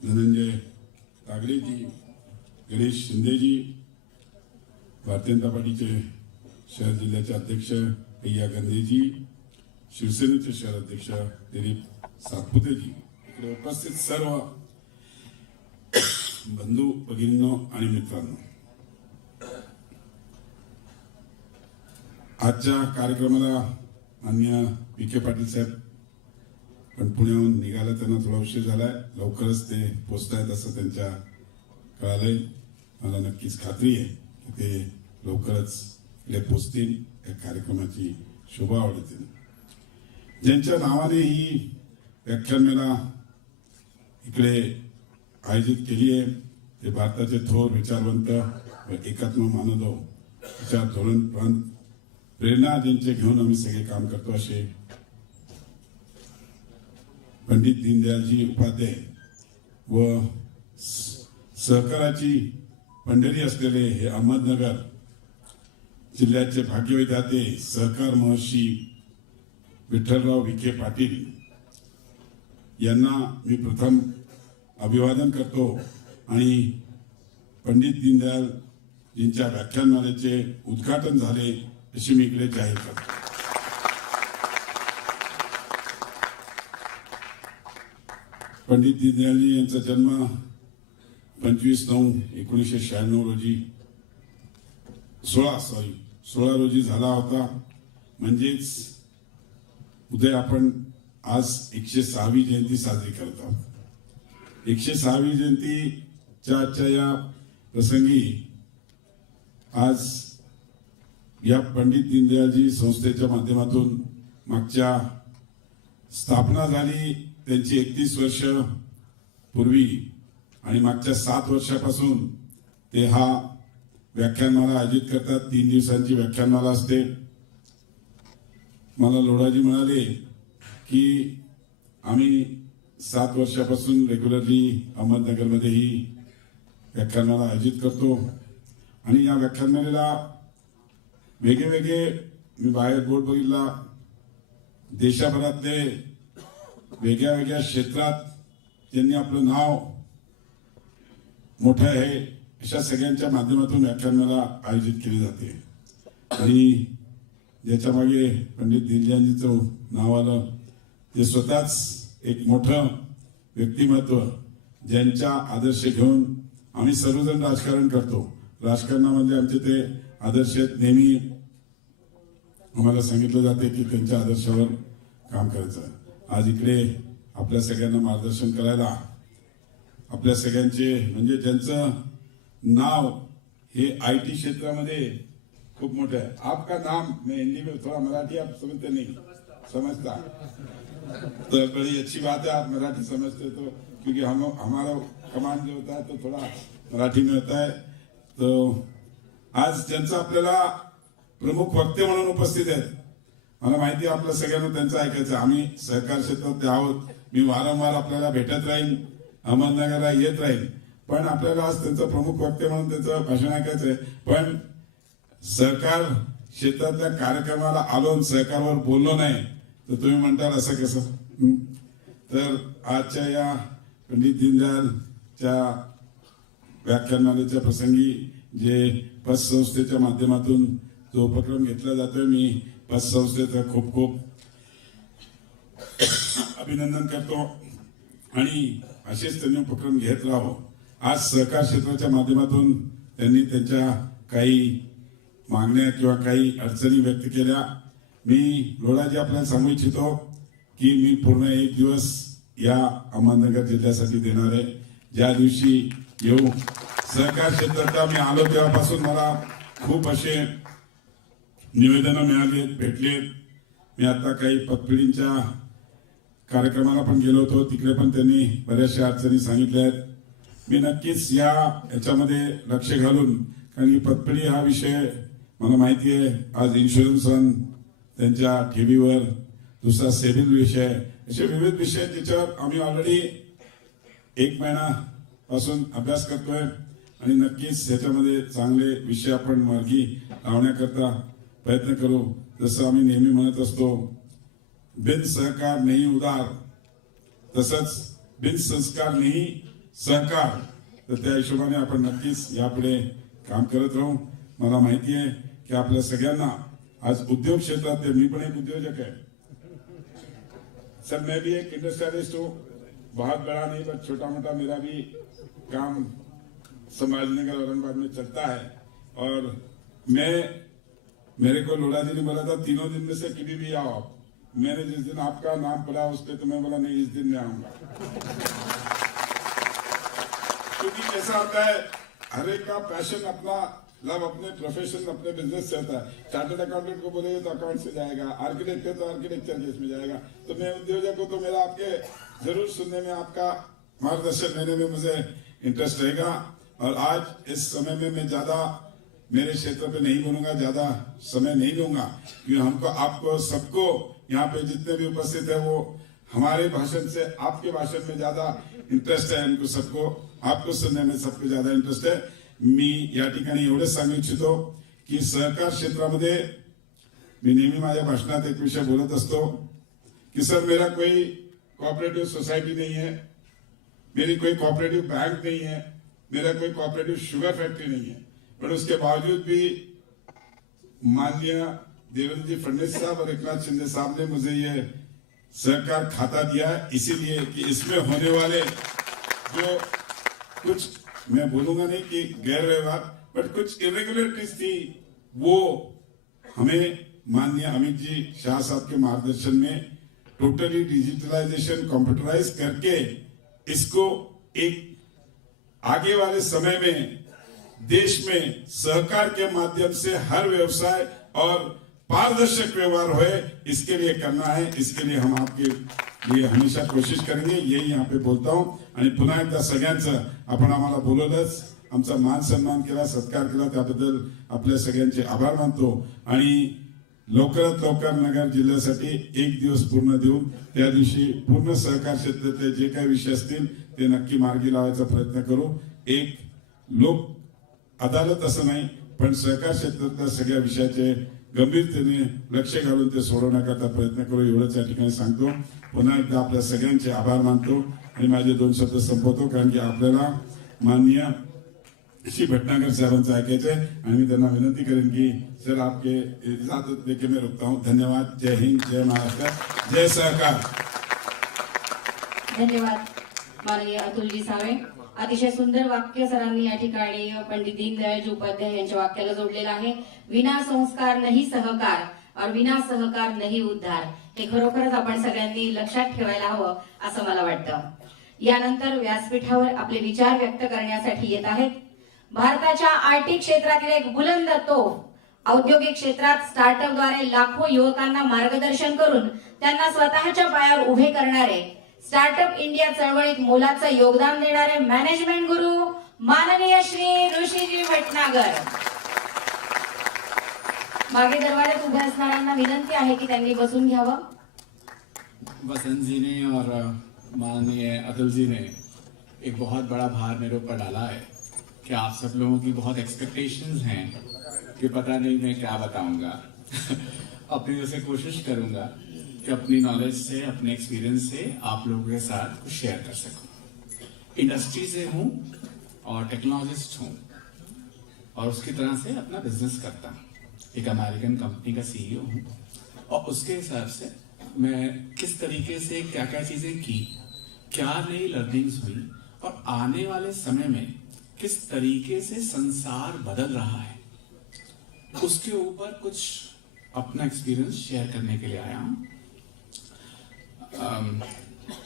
धनंजय तागडेजी, गणेश शिंदेजी, भारतीय जनता पार्टीचे शहर जिल्ह्याचे अध्यक्ष अय्या गंदेजी, शिवसेनेचे शहर अध्यक्ष दिलीप सातपुतेजी, इकडे उपस्थित सर्व बंधू भगिनींनो आणि मित्रांनो, आजच्या कार्यक्रमाला माननीय विखे पाटील साहेब पण पुण्याहून निघाला, त्यांना थोडा उशीर झालाय, लवकरच ते पोहोचतायत असं त्यांच्या कळालंय. मला नक्कीच खात्री आहे की ते लवकरच इकडे पोचतील, या कार्यक्रमाची शोभा वाढतील. ज्यांच्या नावाने ही व्याख्यानमेला इकडे आयोजित केली आहे ते भारताचे थोर विचारवंत व एकात्म मानवधव विचार धोरण प्रांत प्रेरणा ज्यांचे घेऊन आम्ही सगळे काम करतो असे पंडित दीनदयालजी उपाध्याय व सहकाराची पंढरी असलेले हे अहमदनगर जिल्ह्याचे भाग्यविधाते सहकार महर्षी विठ्ठलराव विखे पाटील यांना मी प्रथम अभिवादन करतो आणि पंडित दीनदयालजींच्या व्याख्यानमालेचे उद्घाटन झाले अशी मी इकडे जाहीर करतो. पंडित दीनदयालजी यांचा जन्म 25/9/1996 रोजी 16 रोजी झाला होता म्हणजेच उद्या आपण आज 106वी जयंती साजरी करत आहोत. 106वी जयंतीच्या आजच्या या प्रसंगी आज या पंडित दीनदयालजी संस्थेच्या माध्यमातून मागच्या स्थापना झाली त्यांची 31 वर्ष पूर्वी आणि मागच्या 7 वर्षापासून ते हा व्याख्यानमाला आयोजित करतात. 3 दिवसांची व्याख्यानमाला असते. मला लोढाजी म्हणाले की आम्ही 7 वर्षापासून रेग्युलरली अहमदनगरमध्ये ही व्याख्यानमाला आयोजित करतो आणि या व्याख्यानमालेला वेगळे मी बाहेर बोर्ड बघितला, देशभरातले वेगळ्या क्षेत्रात ज्यांनी आपलं नाव मोठं आहे अशा सगळ्यांच्या माध्यमातून व्याख्यानमाला आयोजित केली जाते. आणि ज्याच्या मागे पंडित दीनदयालजीचं नाव आलं ते स्वतःच एक मोठं व्यक्तिमत्व ज्यांच्या आदर्श घेऊन आम्ही सर्वजण राजकारण करतो. राजकारणामध्ये आमचे ते आदर्श नेहमी आम्हाला सांगितलं जाते की त्यांच्या आदर्शावर काम करायचं. आज इकडे आपल्या सगळ्यांना मार्गदर्शन करायला आपल्या सगळ्यांचे म्हणजे ज्यांचं नाव हे IT क्षेत्रामध्ये खूप मोठं है. आपका नाम मैं हिंदी में थोड़ा मराठी आप समझते नहीं समझता तो बड़ी अच्छी बात है आप मराठी समझते तो क्योंकि हमारा कमांड जो होता है तो थोड़ा मराठी में होता है. तो आज ज्यांचं आपल्याला प्रमुख वक्ते म्हणून उपस्थित आहेत मला माहिती आहे आपल्या सगळ्यांना त्यांचं ऐकायचं. आम्ही सहकार क्षेत्रात आहोत. मी वारंवार आपल्याला भेटत राहीन अहमदनगरला येत राहील पण आपल्याला आज त्यांचं प्रमुख वक्ते म्हणून त्यांचं भाषण ऐकायचंय. पण सहकार क्षेत्रातल्या कार्यक्रमाला आलो आणि सहकारवर बोललो नाही तर तुम्ही म्हणताल असं कसं. तर आजच्या या पंडित दीनदयालच्या व्याख्यानमालेच्या प्रसंगी जे पस संस्थेच्या माध्यमातून जो उपक्रम घेतला जातोय मी पस संस्थेचं खूप खूप अभिनंदन करतो आणि असेच त्यांनी उपक्रम घेत राहावं. आज सहकार क्षेत्राच्या माध्यमातून त्यांनी त्यांच्या काही मागण्या किंवा काही अडचणी व्यक्त केल्या. मी लोढाजी आपल्याला सांगू इच्छितो की मी पूर्ण 1 दिवस या अहमदनगर जिल्ह्यासाठी देणार आहे. ज्या दिवशी येऊ सहकार क्षेत्रात मी आलो तेव्हापासून मला खूप असे निवेदनं मिळाली भेटलेत. मी आता काही पतपिढींच्या कार्यक्रमाला पण गेलो होतो तिकडे पण त्यांनी बऱ्याचशा अडचणी सांगितल्या आहेत. मी नक्कीच याच्यामध्ये लक्ष घालून कारण की पतपिढी हा विषय मला माहिती आहे. आज इन्शुरन्स त्यांच्या ठेवीवर दुसरा सेव्हिंग विषय असे विविध विषय ज्याच्यावर आम्ही ऑलरेडी 1 महिन्यापासून अभ्यास करतोय आणि नक्कीच ह्याच्यामध्ये चांगले विषय आपण मार्गी लावण्याकरता प्रयत्न करू. जसं आम्ही नेहमी म्हणत असतो बिन सहकार नाही उदार तसंच बिन संस्कार नाही सहकार. तर त्या हिशोबाने आपण नक्कीच यापुढे काम करत राहू. मला माहिती आहे की आपल्या सगळ्यांना आज उद्योग क्षेत्रात मी पण एक उद्योजक है सर. मैं भी एक इंडस्ट्रियलिस्ट हूँ. बहुत बड़ा नहीं बस छोटा मोटा मेरा भी काम संभालने का औरंगाबाद में चलता है. और मेरे को लोढ़ा जी ने बोला था 3 दिन में से कभी भी आओ आप. मैंने जिस दिन आपका नाम पढ़ा उस पर तो मैं बोला नहीं इस दिन में आऊंगा. क्योंकि कैसा होता है हर एक का पैशन अपना लव अपने प्रोफेशन अपने बिजनेस से होता है. चार्टर्ड अकाउंटेंट को बोलेगा तो अकाउंट से जाएगा, आर्किटेक्ट है तो आर्किटेक्चर केस में जाएगा. तो मैं उद्योजक हूँ तो मेरा आपके जरूर सुनने में आपका मार्गदर्शन लेने में मुझे इंटरेस्ट रहेगा. और आज इस समय में मैं ज्यादा मेरे क्षेत्र पे नहीं बोलूंगा, ज्यादा समय नहीं लूंगा क्योंकि हमको आपको सबको यहाँ पे जितने भी उपस्थित है वो हमारे भाषण से आपके भाषण में ज्यादा इंटरेस्ट है. हमको सबको आपको सुनने में सबको ज्यादा इंटरेस्ट है. मी या ठिकाणी एवढंच सांगू इच्छितो की सहकार क्षेत्रामध्ये मी नेहमी माझ्या भाषणात एक विषय बोलत असतो कि सर मेरा कोई कोऑपरेटिव सोसाइटी नहीं है, मेरी कोई कोऑपरेटिव बैंक नहीं है, मेरा कोई कोऑपरेटिव शुगर फैक्ट्री नहीं है. पर उसके बावजूद भी माननीय देवेंद्र जी फडणवीस साहब और एकनाथ शिंदे साहब ने मुझे ये सहकार खाता दिया है. इसीलिए कि इसमें होने वाले जो कुछ मैं बोलूंगा नहीं कि गैर व्यवहार बट कुछ इरेगुलरिटीज थी वो हमें माननीय अमित जी शाह साहब के मार्गदर्शन में टोटली डिजिटलाइजेशन कंप्यूटराइज करके इसको एक आगे वाले समय में देश में सहकार के माध्यम से हर व्यवसाय और पारदर्शक व्यवहार होए, इसके लिए करना है. इसके लिए हम आपके लिए हमेशा कोशिश करेंगे. यही यहाँ पे बोलता हूँ. आणि पुन्हा एकदा सगळ्यांचं आपण आम्हाला बोलवलंच, आमचा मान सन्मान केला, सत्कार केला, त्याबद्दल आपल्या सगळ्यांचे आभार मानतो. आणि लवकरात लवकर नगर जिल्ह्यासाठी एक दिवस पूर्ण देऊन त्या दिवशी पूर्ण सहकार क्षेत्रातले जे काही विषय असतील ते नक्की मार्गी लावायचा प्रयत्न करू. एक लोक अदालत असं नाही, पण सहकार क्षेत्रातल्या सगळ्या विषयाचे गंभीरतेने लक्ष घालून ते सोडवण्याकरता प्रयत्न करू, एवढंच या ठिकाणी सांगतो. पुन्हा एकदा आपल्या सगळ्यांचे आभार मानतो आणि माझे 2 शब्द संपवतो, कारण की आपल्याला माननीय श्री भटनागर साहेबांचं ऐकायचंय आणि मी त्यांना विनंती करेन की सर आपके इजाजत देके मैं रुकता हूँ. धन्यवाद. जय हिंद, जय महाराष्ट्र, जय सहकार. धन्यवाद माननीय अतुलजी सावे. अतिशय सुंदर वाक्य सरांनी या ठिकाणी पंडित दीनदयाळजी उपाध्याय यांच्या वाक्याला जोडलेलं आहे. विना संस्कार नाही सहकार और विना सहकार नाही उद्धार. हे खरोखरच आपण सगळ्यांनी लक्षात ठेवायला हवं असं मला वाटतं. यानंतर व्यासपीठावर आपले विचार व्यक्त करण्यासाठी येत आहेत भारताच्या आयटी क्षेत्रातील एक बुलंद तोफ, औद्योगिक क्षेत्रात स्टार्टअपद्वारे लाखो युवकांना मार्गदर्शन करून त्यांना स्वतःच्या पायावर उभे करणारे, स्टार्टअप इंडिया चळवळीत मोलाचं योगदान देणारे मॅनेजमेंट गुरु माननीय श्री ऋषीजी भटनागर. मागे दरवाजात उभे असणाऱ्यांना विनंती आहे की त्यांनी बसून घ्यावं. वसंत जी ने और माननीय अतुल जी ने एक बहुत बड़ा भार मेरे ऊपर डाला है कि आप सब लोगों की बहुत एक्सपेक्टेशंस हैं कि पता नहीं मैं क्या बताऊंगा. अपनी ओर से कोशिश करूंगा कि अपनी नॉलेज से, अपने एक्सपीरियंस से आप लोगों के साथ कुछ शेयर कर सकूं. इंडस्ट्री से हूं और टेक्नोलॉजिस्ट हूं और उसकी तरह से अपना बिजनेस करता हूं. एक अमेरिकन कंपनी का सीईओ हूं और उसके हिसाब से मैं किस तरीके से क्या क्या चीजें की, क्या नई लर्निंग्स हुई और आने वाले समय में किस तरीके से संसार बदल रहा है, उसके ऊपर कुछ अपना एक्सपीरियंस शेयर करने के लिए आया हूं.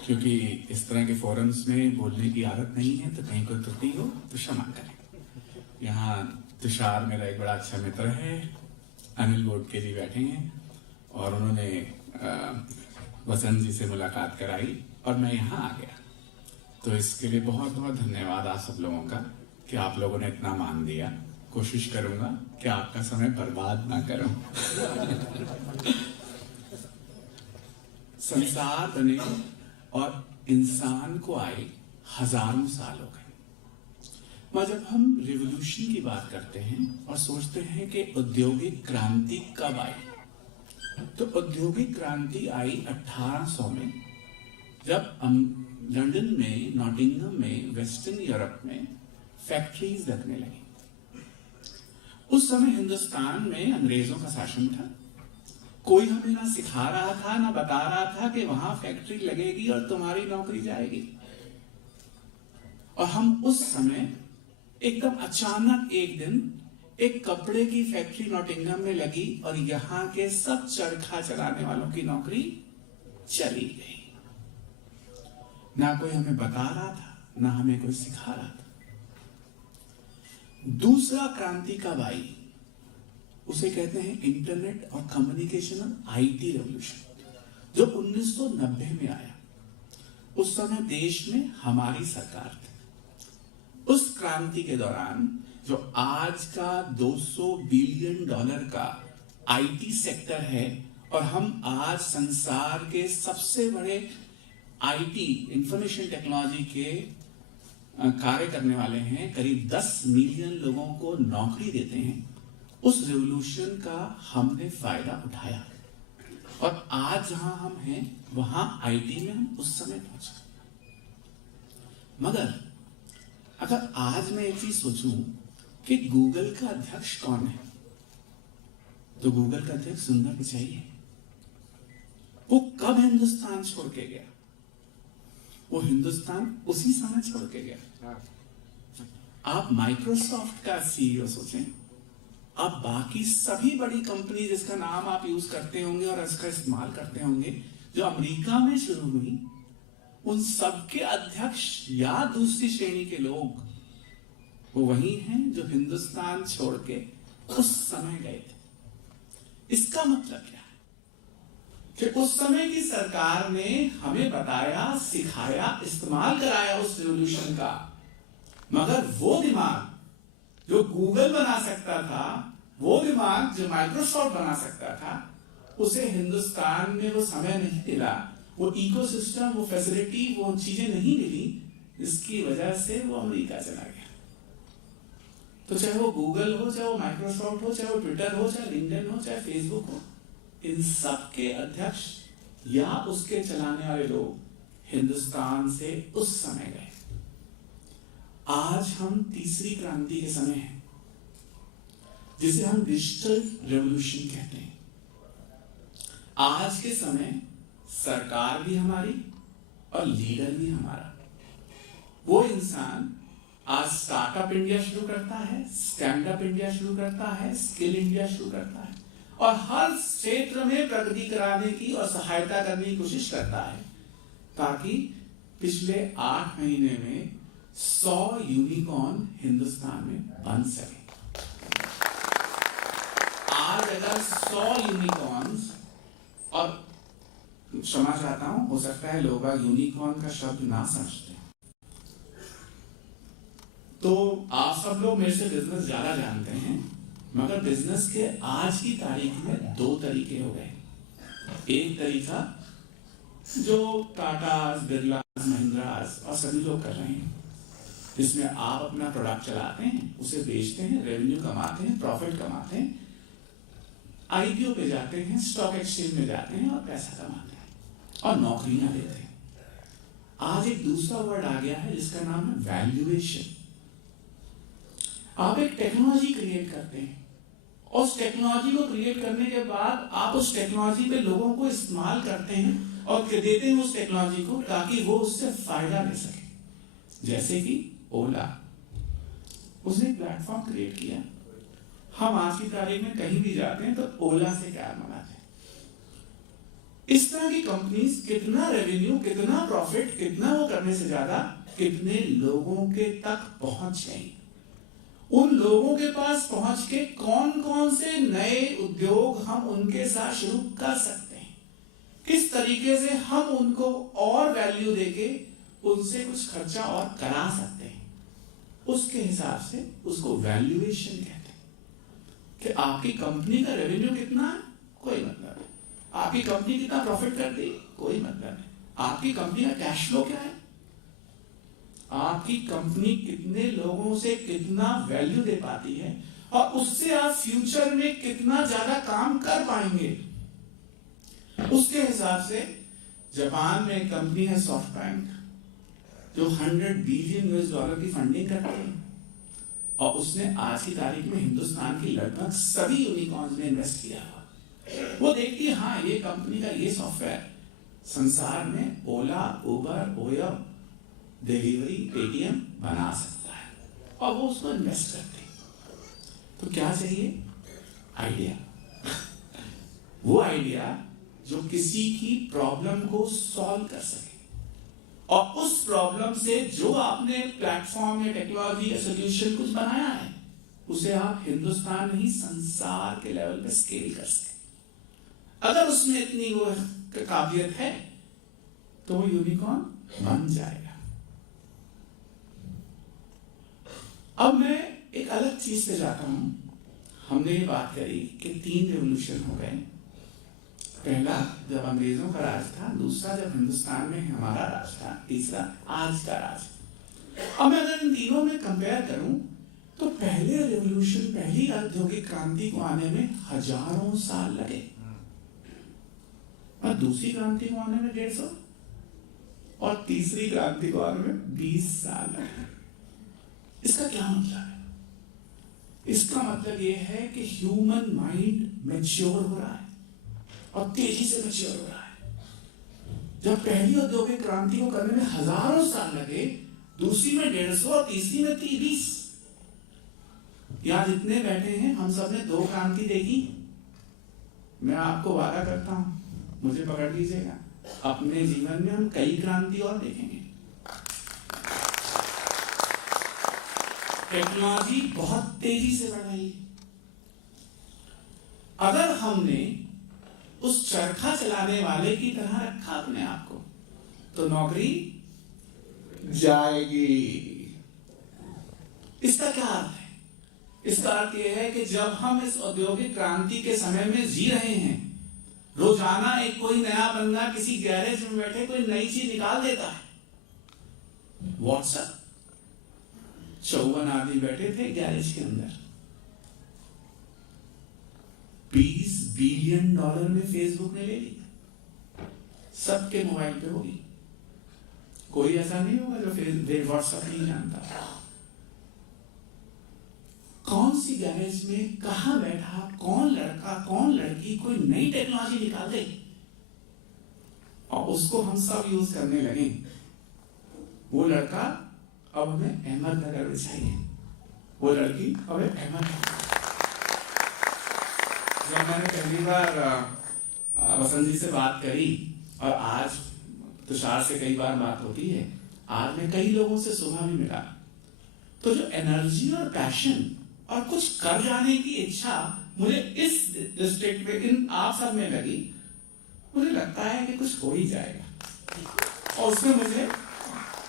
क्योंकि इस तरह के फोरम्स में बोलने की आदत नहीं है, तो कहीं कोई त्रुटि हो तो क्षमा करें. यहाँ तुषार मेरा एक बड़ा अच्छा मित्र है, अनिल बोडके जी बैठे हैं और उन्होंने वसंत जी से मुलाकात कराई और मैं यहाँ आ गया. तो इसके लिए बहुत बहुत धन्यवाद आप सब लोगों का कि आप लोगों ने इतना मान दिया. कोशिश करूंगा कि आपका समय बर्बाद ना करूं. संसार बने और इंसान को आए हजारों साल हो गए. मगर जब हम रिवॉल्यूशन की बात करते हैं और सोचते हैं कि औद्योगिक क्रांति कब आई, तो औद्योगिक क्रांति आई 1800 में, जब लंदन में, नॉटिंघम में, वेस्टर्न यूरोप में फैक्ट्रीज लगने लगी. उस समय हिंदुस्तान में अंग्रेजों का शासन था. कोई हमें ना सिखा रहा था, ना बता रहा था कि वहां फैक्ट्री लगेगी और तुम्हारी नौकरी जाएगी. और हम उस समय एकदम अचानक एक दिन एक कपड़े की फैक्ट्री नॉटिंघम में लगी और यहां के सब चरखा चलाने वालों की नौकरी चली गई. ना कोई हमें बता रहा था, ना हमें कोई सिखा रहा था. दूसरा क्रांति कब आई? उसे कहते हैं इंटरनेट और कम्युनिकेशन, आईटी रेवोल्यूशन, जो 1990 में आया. उस समय देश में हमारी सरकार थी. उस क्रांति के दौरान जो आज का $200 बिलियन का आईटी सेक्टर है और हम आज संसार के सबसे बड़े आईटी, इंफॉर्मेशन टेक्नोलॉजी के कार्य करने वाले हैं, करीब 10 मिलियन लोगों को नौकरी देते हैं. उस रेवोल्यूशन का हमने फायदा उठाया और आज जहां हम हैं वहां आईटी में हम उस समय पहुंचे. मगर अगर आज मैं एक चीज सोचूं कि गूगल का अध्यक्ष कौन है, तो गूगल का अध्यक्ष सुंदर पिचाई है. वो कब हिंदुस्तान छोड़ के गया? वो हिंदुस्तान उसी समय छोड़ के गया. आप माइक्रोसॉफ्ट का सीईओ सोचें, अब बाकी सभी बड़ी कंपनी जिसका नाम आप यूज करते होंगे और इसका इस्तेमाल करते होंगे, जो अमेरिका में शुरू हुई, उन सबके अध्यक्ष या दूसरी श्रेणी के लोग वो वही हैं जो हिंदुस्तान छोड़ के उस समय गए थे। इसका मतलब क्या है कि उस समय की सरकार ने हमें बताया, सिखाया, इस्तेमाल कराया उस रेवोल्यूशन का, मगर वो दिमाग जो गूगल बना सकता था, वो दिमाग जो माइक्रोसॉफ्ट बना सकता था, उसे हिंदुस्तान में वो समय नहीं मिला, वो इकोसिस्टम, वो फैसिलिटी, वो चीजें नहीं मिली, जिसकी वजह से वो अमेरिका चला गया। तो चाहे वो गूगल हो, चाहे वो माइक्रोसॉफ्ट हो, चाहे वो ट्विटर हो, चाहे लिंक्डइन हो, चाहे फेसबुक हो, इन सब के अध्यक्ष या उसके चलाने वाले लोग हिंदुस्तान से उस समय गए। आज हम तीसरी क्रांति के समय हैं, जिसे हम डिजिटल रेवोल्यूशन कहते हैं। आज के समय सरकार भी हमारी और लीडर भी हमारा। वो इंसान आज स्टार्टअप इंडिया शुरू करता है, स्टैंड अप इंडिया शुरू करता है, स्किल इंडिया शुरू करता है और हर क्षेत्र में प्रगति कराने की और सहायता करने की कोशिश करता है, ताकि पिछले 8 महीने में 100 यूनिकॉर्न हिंदुस्तान में बन सके। आज अगर 100 यूनिकॉर्न्स, और क्षमा चाहता हूं, हो सकता है लोग यूनिकॉर्न का शब्द ना समझते, तो आप सब लोग मेरे से बिजनेस ज्यादा जानते हैं, मगर बिजनेस के आज की तारीख में 2 तरीके हो गए। एक तरीका जो टाटा, बिरला, महिंद्रा और सभी लोग कर रहे हैं, जिसमें आप अपना प्रोडक्ट चलाते हैं, उसे बेचते हैं, रेवेन्यू कमाते हैं, प्रॉफिट कमाते हैं, आईपीओ पे जाते हैं, स्टॉक एक्सचेंज में जाते हैं और पैसा कमाते हैं और नौकरियां देते हैं। आज एक दूसरा वर्ड आ गया है जिसका नाम है वैल्यूएशन। आप एक टेक्नोलॉजी क्रिएट करते हैं और उस टेक्नोलॉजी को क्रिएट करने के बाद आप उस टेक्नोलॉजी पे लोगों को इस्तेमाल करते हैं और देते हैं उस टेक्नोलॉजी को, ताकि वो उससे फायदा ले सके। जैसे कि ओला, उसने प्लेटफॉर्म क्रिएट किया। हम आज की तारीख में कहीं भी जाते हैं तो ओला से कैब मंगाते हैं। इस तरह की कंपनीज कितना रेवेन्यू, कितना प्रॉफिट, कितना वो करने से ज्यादा कितने लोगों के तक पहुंच गई। उन लोगों के पास पहुंच के कौन कौन से नए उद्योग हम उनके साथ शुरू कर सकते हैं, किस तरीके से हम उनको और वैल्यू देके उनसे कुछ खर्चा और करा सकते हैं, उसके हिसाब से उसको वैल्यूएशन कहते हैं। कि आपकी कंपनी का रेवेन्यू कितना है, कोई मतलब नहीं। आपकी कंपनी कितना प्रॉफिट करती है, कोई मतलब नहीं। आपकी कंपनी का कैश फ्लो क्या है, आपकी कंपनी कितने लोगों से कितना वैल्यू दे पाती है और उससे आप फ्यूचर में कितना ज्यादा काम कर पाएंगे, उसके हिसाब से। जापान में एक कंपनी है सॉफ्टबैंक, जो $100 बिलियन की फंडिंग करती है और उसने आज की तारीख में हिंदुस्तान की लगभग सभी यूनिकॉर्न्स में इन्वेस्ट किया हुआ। वो देखती है हाँ ये कंपनी का ये सॉफ्टवेयर संसार में ओला, उबर, ओयो, डिलीवरी, पेटीएम बना सकता है, और वो उसको इन्वेस्ट करते हैं। तो क्या चाहिए, आइडिया। वो आइडिया जो किसी की प्रॉब्लम को सॉल्व कर सके, और उस प्रॉब्लम से जो आपने प्लेटफॉर्म या टेक्नोलॉजी या सोल्यूशन कुछ बनाया है, उसे आप हिंदुस्तान नहीं संसार के लेवल पे स्केल कर सके। अगर उसमें इतनी वो काबिलियत है तो वो यूनिकॉर्न बन जाएगा। अब मैं एक अलग चीज पे जाता हूं। हमने ये बात करी कि 3 रेवोल्यूशन हो गए। पहला जब अंग्रेजों का राज था, दूसरा जब हिंदुस्तान में हमारा राज था, तीसरा आज का राज। अब मैं अगर इन तीनों में कंपेयर करूं तो पहले रेवोल्यूशन, पहली औद्योगिक क्रांति को आने में हजारों साल लगे और दूसरी क्रांति को आने में 150 और तीसरी क्रांति को आने में 20 साल लगे। इसका क्या मतलब है? इसका मतलब यह है कि ह्यूमन माइंड मैच्योर हो रहा है और तेजी से मैच्योर हो रहा है। जब पहली औद्योगिक क्रांति को करने में हजारों साल लगे, दूसरी में 150 और तीसरी में 30। यहाँ जितने बैठे हैं हम सब ने 2 क्रांति देखी। मैं आपको वादा करता हूं, मुझे पकड़ लीजिएगा, अपने जीवन में हम कई क्रांति और देखेंगे। टेक्नोलॉजी बहुत तेजी से बढ़ रही है। अगर हमने उस चरखा चलाने वाले की तरह रखा अपने आप को, तो नौकरी जाएगी। इसका क्या अर्थ है? इसका अर्थ यह है कि जब हम इस औद्योगिक क्रांति के समय में जी रहे हैं, रोजाना एक कोई नया बंदा किसी गैरेज में बैठे कोई नई चीज निकाल देता है। व्हाट्सएप 54 आदमी बैठे थे गैरेज के अंदर, $20 बिलियन में फेसबुक ने ले ली, सबके मोबाइल पे होगी। कोई ऐसा नहीं होगा जो व्हाट्सएप नहीं जानता। कौन सी गैरेज में कहां बैठा कौन लड़का कौन लड़की कोई नई टेक्नोलॉजी निकाल दे और उसको हम सब यूज करने लगे। वो लड़का अब हमें अहमदनगर में चाहिए, वो लड़की अब अहमदनगर। जब मैंने पहली बार वसंत जी से बात करी और आज तुषार से कई बार बात होती है, आज मैं कई लोगों से सुबह भी मिला, तो जो एनर्जी और पैशन और कुछ कर जाने की इच्छा मुझे इस डिस्ट्रिक्ट में इन आप सब में लगी, मुझे लगता है कि कुछ हो ही जाएगा। और उसमें मुझे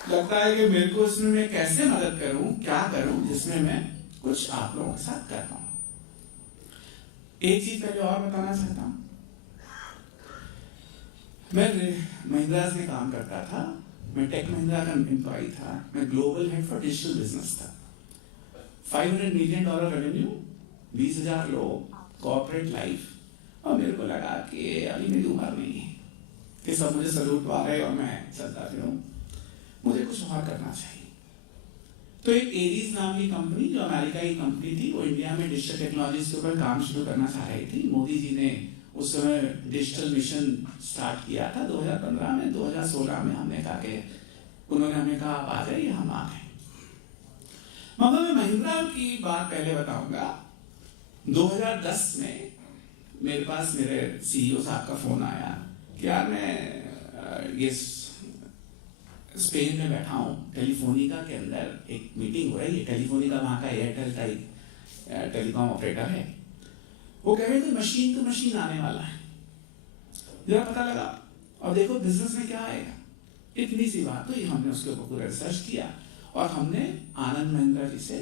लगता है कि मेरे को इसमें मैं कैसे मदद करूं, क्या करूं जिसमें मैं कुछ आप लोगों के साथ कर पाऊं। एक चीज पहले और बताना चाहता हूं, मैं महिंद्रा में काम करता था, मैं टेक महिंद्रा का एम्प्लॉय था, मैं global head for digital business था। $500 मिलियन रेवेन्यू, 20,000 लोग, कॉर्पोरेट लाइफ, और मेरे को लगा कि अभी मेरी उम्र नहीं है कि सब मुझे सलूट पा रहे और मैं चलता फिरूं, मुझे कुछ और करना चाहिए। तो एक एरीज नाम की कंपनी जो अमेरिका की कंपनी थी, वो इंडिया में डिजिटल टेक्नोलॉजीज के ऊपर काम शुरू करना चाह रही थी। मोदी जी ने उस समय डिजिटल मिशन स्टार्ट किया था 2015 में। 2016 में हमने कहा कि उन्होंने हमें कहा आप आ जाइए, हम आ गए। मगर मैं महिंद्रा की बात पहले बताऊंगा। 2010 में मेरे पास मेरे सीईओ साहब का फोन आया कि यार मैं ये स्पेन में बैठा हूँ, टेलीफोनिका के अंदर एक मीटिंग हो रही है। टेलीफोनिका वहाँ का एयरटेल टाइप टेलीकॉम ऑपरेटर है। वो कह रहे थे मशीन टू मशीन आने वाला है। जरा पता लगा और देखो बिजनेस में क्या आएगा। इतनी सी बात हुई, हमने उसके ऊपर पूरा रिसर्च किया और हमने आनंद महिंद्रा जी से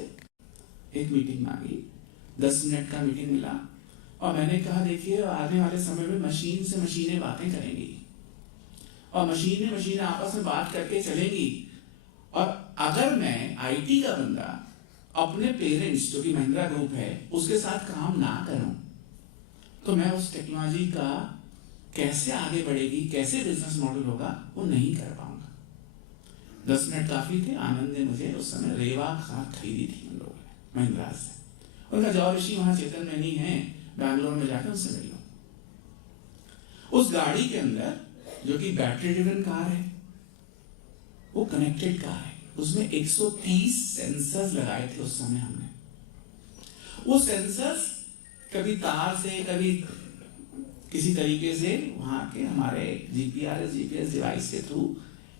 एक मीटिंग मांगी। 10 मिनट का मीटिंग मिला और मैंने कहा देखिए आने वाले समय में मशीन से मशीनें बातें करेंगी और मशीनें आपस में बात करके चलेंगी। और अगर मैं आईटी का बंदा अपने पेरेंट्स जो कि महिंद्रा ग्रुप है उसके साथ काम ना करूं, तो मैं उस टेक्नोलॉजी का कैसे आगे बढ़ेगी, कैसे बिजनेस मॉडल होगा, वो नहीं कर पाऊंगा। 10 मिनट काफी थे। आनंद ने मुझे उस समय रेवा कार खरीदी थी उन लोगों ने महिंद्रा से। उनका जाओ ऋषि वहां चेतन में नहीं है, बैंगलोर में जाकर उनसे मिल लो। उस गाड़ी के अंदर जो कि बैटरी ड्रिवन कार है, वो कनेक्टेड कार है, उसमें 130 सेंसर्स लगाए थे उस समय हमने। वो सेंसर्स कभी तार से कभी किसी तरीके से वहां के हमारे जीपीएस डिवाइस के थ्रू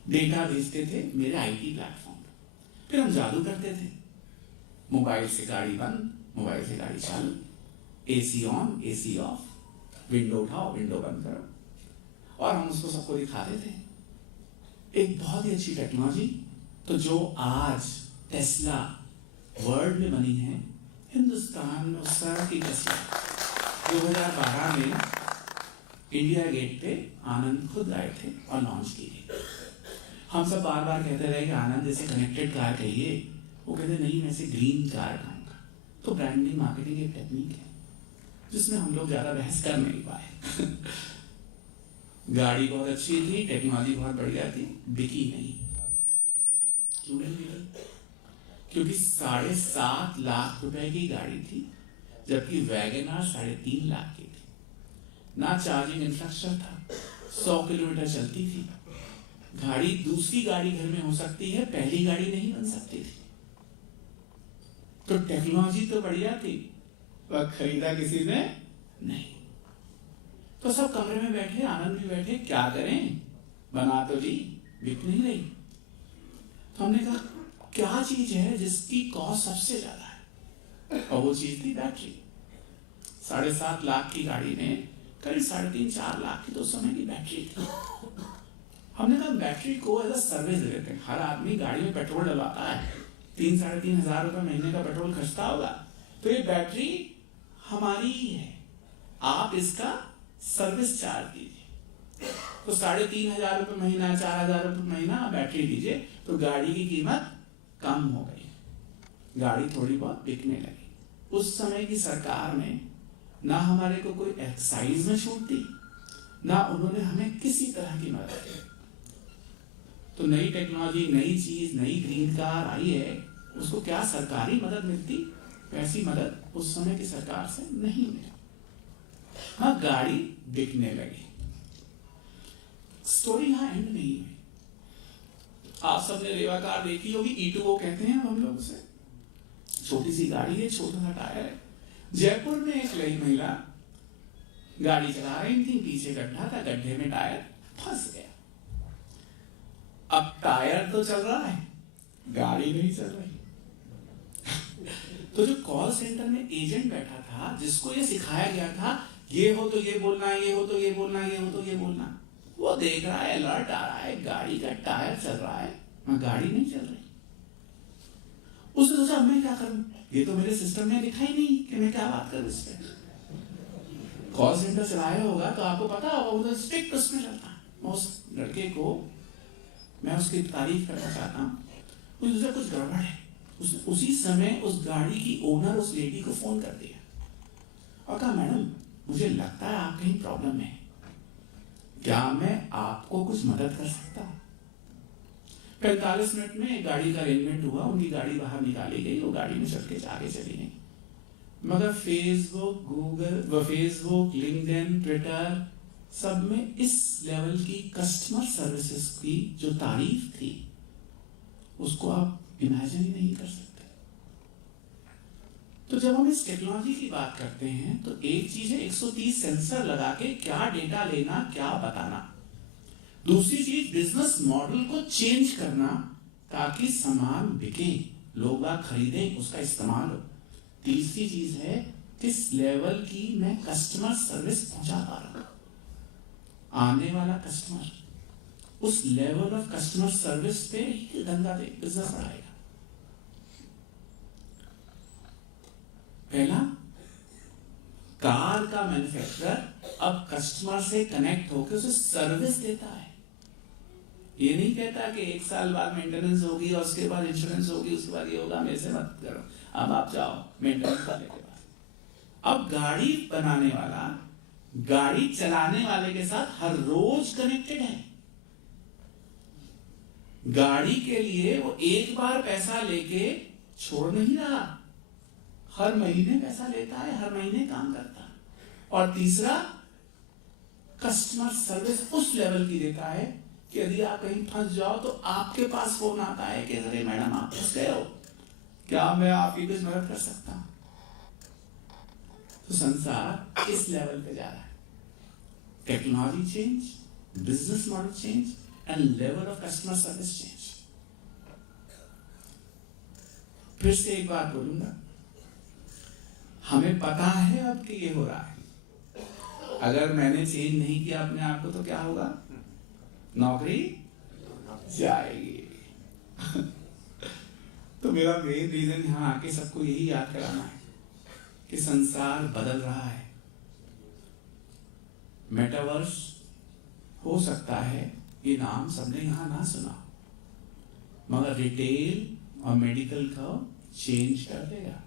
डेटा भेजते थे मेरे आईटी प्लेटफॉर्म पे। फिर हम जादू करते थे, मोबाइल से गाड़ी बंद, मोबाइल से गाड़ी चालू, AC on AC of, window उठाओ विंडो बंद करो, और हम उसको सबको दिखाते थे। एक बहुत ही अच्छी टेक्नोलॉजी। तो जो आज टेस्ला वर्ल्ड में बनी है, हिंदुस्तान में उस तरह की टेस्ला 2012 में इंडिया गेट पे आनंद खुद आए थे और लॉन्च की गई। हम सब बार बार कहते रहे कि आनंद जैसे कनेक्टेड कार कहिए, वो कहते नहीं मैं इसे ग्रीन कार कहूंगा। तो ब्रांडिंग मार्केटिंग एक टेक्निक है जिसमें हम लोग ज्यादा बहस कर नहीं पाए। गाड़ी बहुत अच्छी थी, टेक्नोलॉजी बहुत बढ़िया थी, बिकी नहीं। क्यों नहीं बिकी? क्योंकि 7.5 लाख रुपए की गाड़ी थी, जबकि वैगनआर 3.5 लाख की थी। ना चार्जिंग इंफ्रास्ट्रक्चर था, 100 किलोमीटर चलती थी। गाड़ी दूसरी गाड़ी घर में हो सकती है, पहली गाड़ी नहीं बन सकती थी। तो टेक्नोलॉजी तो बढ़िया थी, वह खरीदा किसी ने नहीं। तो सब कमरे में बैठे, आनंद में बैठे, क्या करें, बना तो ली, बिक नहीं रही। तो हमने कहा क्या चीज है जिसकी कॉस्ट सबसे ज्यादा है, और वो चीज थी बैटरी। 7.5 लाख की गाड़ी में करीब 3.5-4 लाख की तो उस समय की बैटरी थी। हमने कहा बैटरी को एज अ सर्विस दे देते हैं। हर आदमी गाड़ी में पेट्रोल डलवाता है, 3-3.5 हजार रुपए महीने का पेट्रोल खर्चता होगा, तो ये बैटरी हमारी ही है, आप इसका सर्विस चार्ज दीजिए। तो 3.5 रुपए महीना, 4,000 रुपए महीना बैटरी दीजिए, तो गाड़ी की कीमत कम हो गई, गाड़ी थोड़ी बहुत बिकने लगी। उस समय की सरकार ने ना हमारे को कोई एक्साइज में छूट दी, ना उन्होंने हमें किसी तरह की मदद की। तो नई टेक्नोलॉजी, नई चीज, नई ग्रीन कार आई है, उसको क्या सरकारी मदद मिलती, वैसी मदद उस समय की सरकार से नहीं मिली। हाँ, गाड़ी बिकने लगी। स्टोरी यहां एंड नहीं हुई। आप सबने रेवा कार देखी होगी, E2O कहते हैं हम लोग उसे। छोटी सी गाड़ी है, छोटा सा टायर है। जयपुर में एक नई महिला गाड़ी चला रही थी, पीछे गड्ढा था, गड्ढे में टायर फंस गया। अब टायर तो चल रहा है, गाड़ी नहीं चल रही। तो जो कॉल सेंटर में एजेंट बैठा था, जिसको ये सिखाया गया था, ये हो तो ये बोलना, ये हो तो ये बोलना, ये हो तो ये बोलना, वो देख रहा है, अलर्ट आ रहा है, गाड़ी का टायर चल रहा है, मगर गाड़ी नहीं चल रही। उसने सोचा अब मैं क्या करूं, ये तो मेरे सिस्टम में लिखा ही नहीं कि मैं क्या बात करूं इस पे। कॉल सेंटर चलाया होगा तो आपको पता होगा, वो तो स्ट्रिक्ट उसमें चलता है। उस लड़के को मैं उसकी तारीफ करना चाहता हूँ। उससे कुछ गड़बड़ है, उसने उसी समय उस गाड़ी की ओनर उस लेडी को फोन कर दिया और कहा मैडम मुझे लगता है आप कहीं प्रॉब्लम में है, क्या मैं आपको कुछ मदद कर सकता हूँ। 45 मिनट में गाड़ी का अरेंजमेंट हुआ, उनकी गाड़ी बाहर निकाली गई, वो गाड़ी में चल के आगे चली गई। मगर Facebook, Google, Facebook, LinkedIn, Twitter, सब में इस लेवल की कस्टमर सर्विसेज की जो तारीफ थी, उसको आप इमेजिन ही नहीं कर सकते। तो जब हम इस टेक्नोलॉजी की बात करते हैं तो एक चीज है 130 सेंसर लगा के क्या डेटा लेना, क्या बताना। दूसरी चीज बिजनेस मॉडल को चेंज करना ताकि सामान बिके, लोग खरीदें, उसका इस्तेमाल हो। तीसरी चीज है किस लेवल की मैं कस्टमर सर्विस पहुंचा पा रहा हूं, आने वाला कस्टमर उस लेवल ऑफ कस्टमर सर्विस पे ही धंधा दे, बिजनेस बढ़ाएगा। पहला, कार का मैन्युफैक्चरर अब कस्टमर से कनेक्ट होकर उसे सर्विस देता है। ये नहीं कहता कि 1 साल बाद मेंटेनेंस होगी और उसके बाद इंश्योरेंस होगी, उसके बाद ये होगा, मेरे से मत करो, अब आप जाओ मेंटेनेंस वाले के पास। अब गाड़ी बनाने वाला गाड़ी चलाने वाले के साथ हर रोज कनेक्टेड है। गाड़ी के लिए वो एक बार पैसा लेके छोड़ नहीं रहा, हर महीने पैसा लेता है, हर महीने काम करता है। और तीसरा, कस्टमर सर्विस उस लेवल की देता है कि यदि आप कहीं फंस जाओ तो आपके पास फोन आता है कि अरे मैडम आप फंस गए हो, क्या मैं आपकी कुछ मदद कर सकता हूं। तो संसार इस लेवल पे जा रहा है। Technology change, business model change and level of customer service change. फिर से एक बात बोलूंगा, हमें पता है अब कि ये हो रहा है। अगर मैंने चेंज नहीं किया अपने आप को तो क्या होगा, नौकरी जाएगी। तो मेरा मेन रीजन यहां आके सबको यही याद कराना है कि संसार बदल रहा है। मेटावर्स हो सकता है ये नाम सबने यहां ना सुना, मगर रिटेल और मेडिकल को चेंज कर देगा।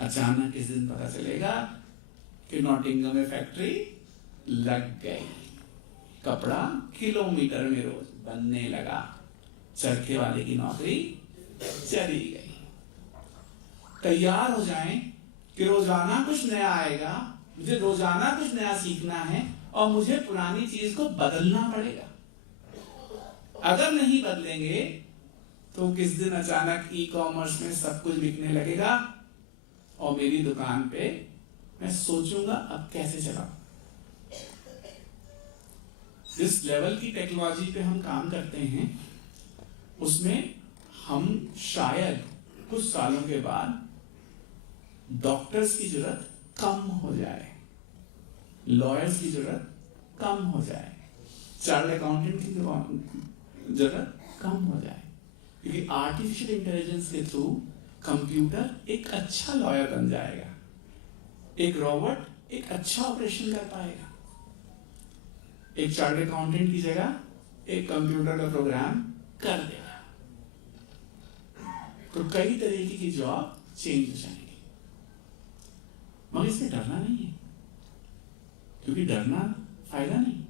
अचानक इस दिन पता चलेगा कि नॉटिंगम में फैक्ट्री लग गई, कपड़ा किलोमीटर में रोज बनने लगा, चरखे वाले की नौकरी चली गई। तैयार हो जाएं कि रोजाना कुछ नया आएगा, मुझे रोजाना कुछ नया सीखना है और मुझे पुरानी चीज को बदलना पड़ेगा। अगर नहीं बदलेंगे तो किस दिन अचानक ई कॉमर्स में सब कुछ बिकने लगेगा और मेरी दुकान पे मैं सोचूंगा अब कैसे चलाऊं। जिस लेवल की टेक्नोलॉजी पे हम काम करते हैं उसमें हम शायद कुछ सालों के बाद डॉक्टर्स की जरूरत कम हो जाए, लॉयर्स की जरूरत कम हो जाए, चार्टर्ड अकाउंटेंट की जरूरत कम हो जाए, क्योंकि आर्टिफिशियल इंटेलिजेंस के थ्रू कंप्यूटर एक अच्छा लॉयर बन जाएगा, एक रोबोट एक अच्छा ऑपरेशन कर पाएगा, एक चार्टर्ड अकाउंटेंट की जगह एक कंप्यूटर का प्रोग्राम कर देगा। तो कई तरीके की जॉब चेंज हो जाएंगी, मगर इसमें डरना नहीं है, क्योंकि डरना फायदा नहीं,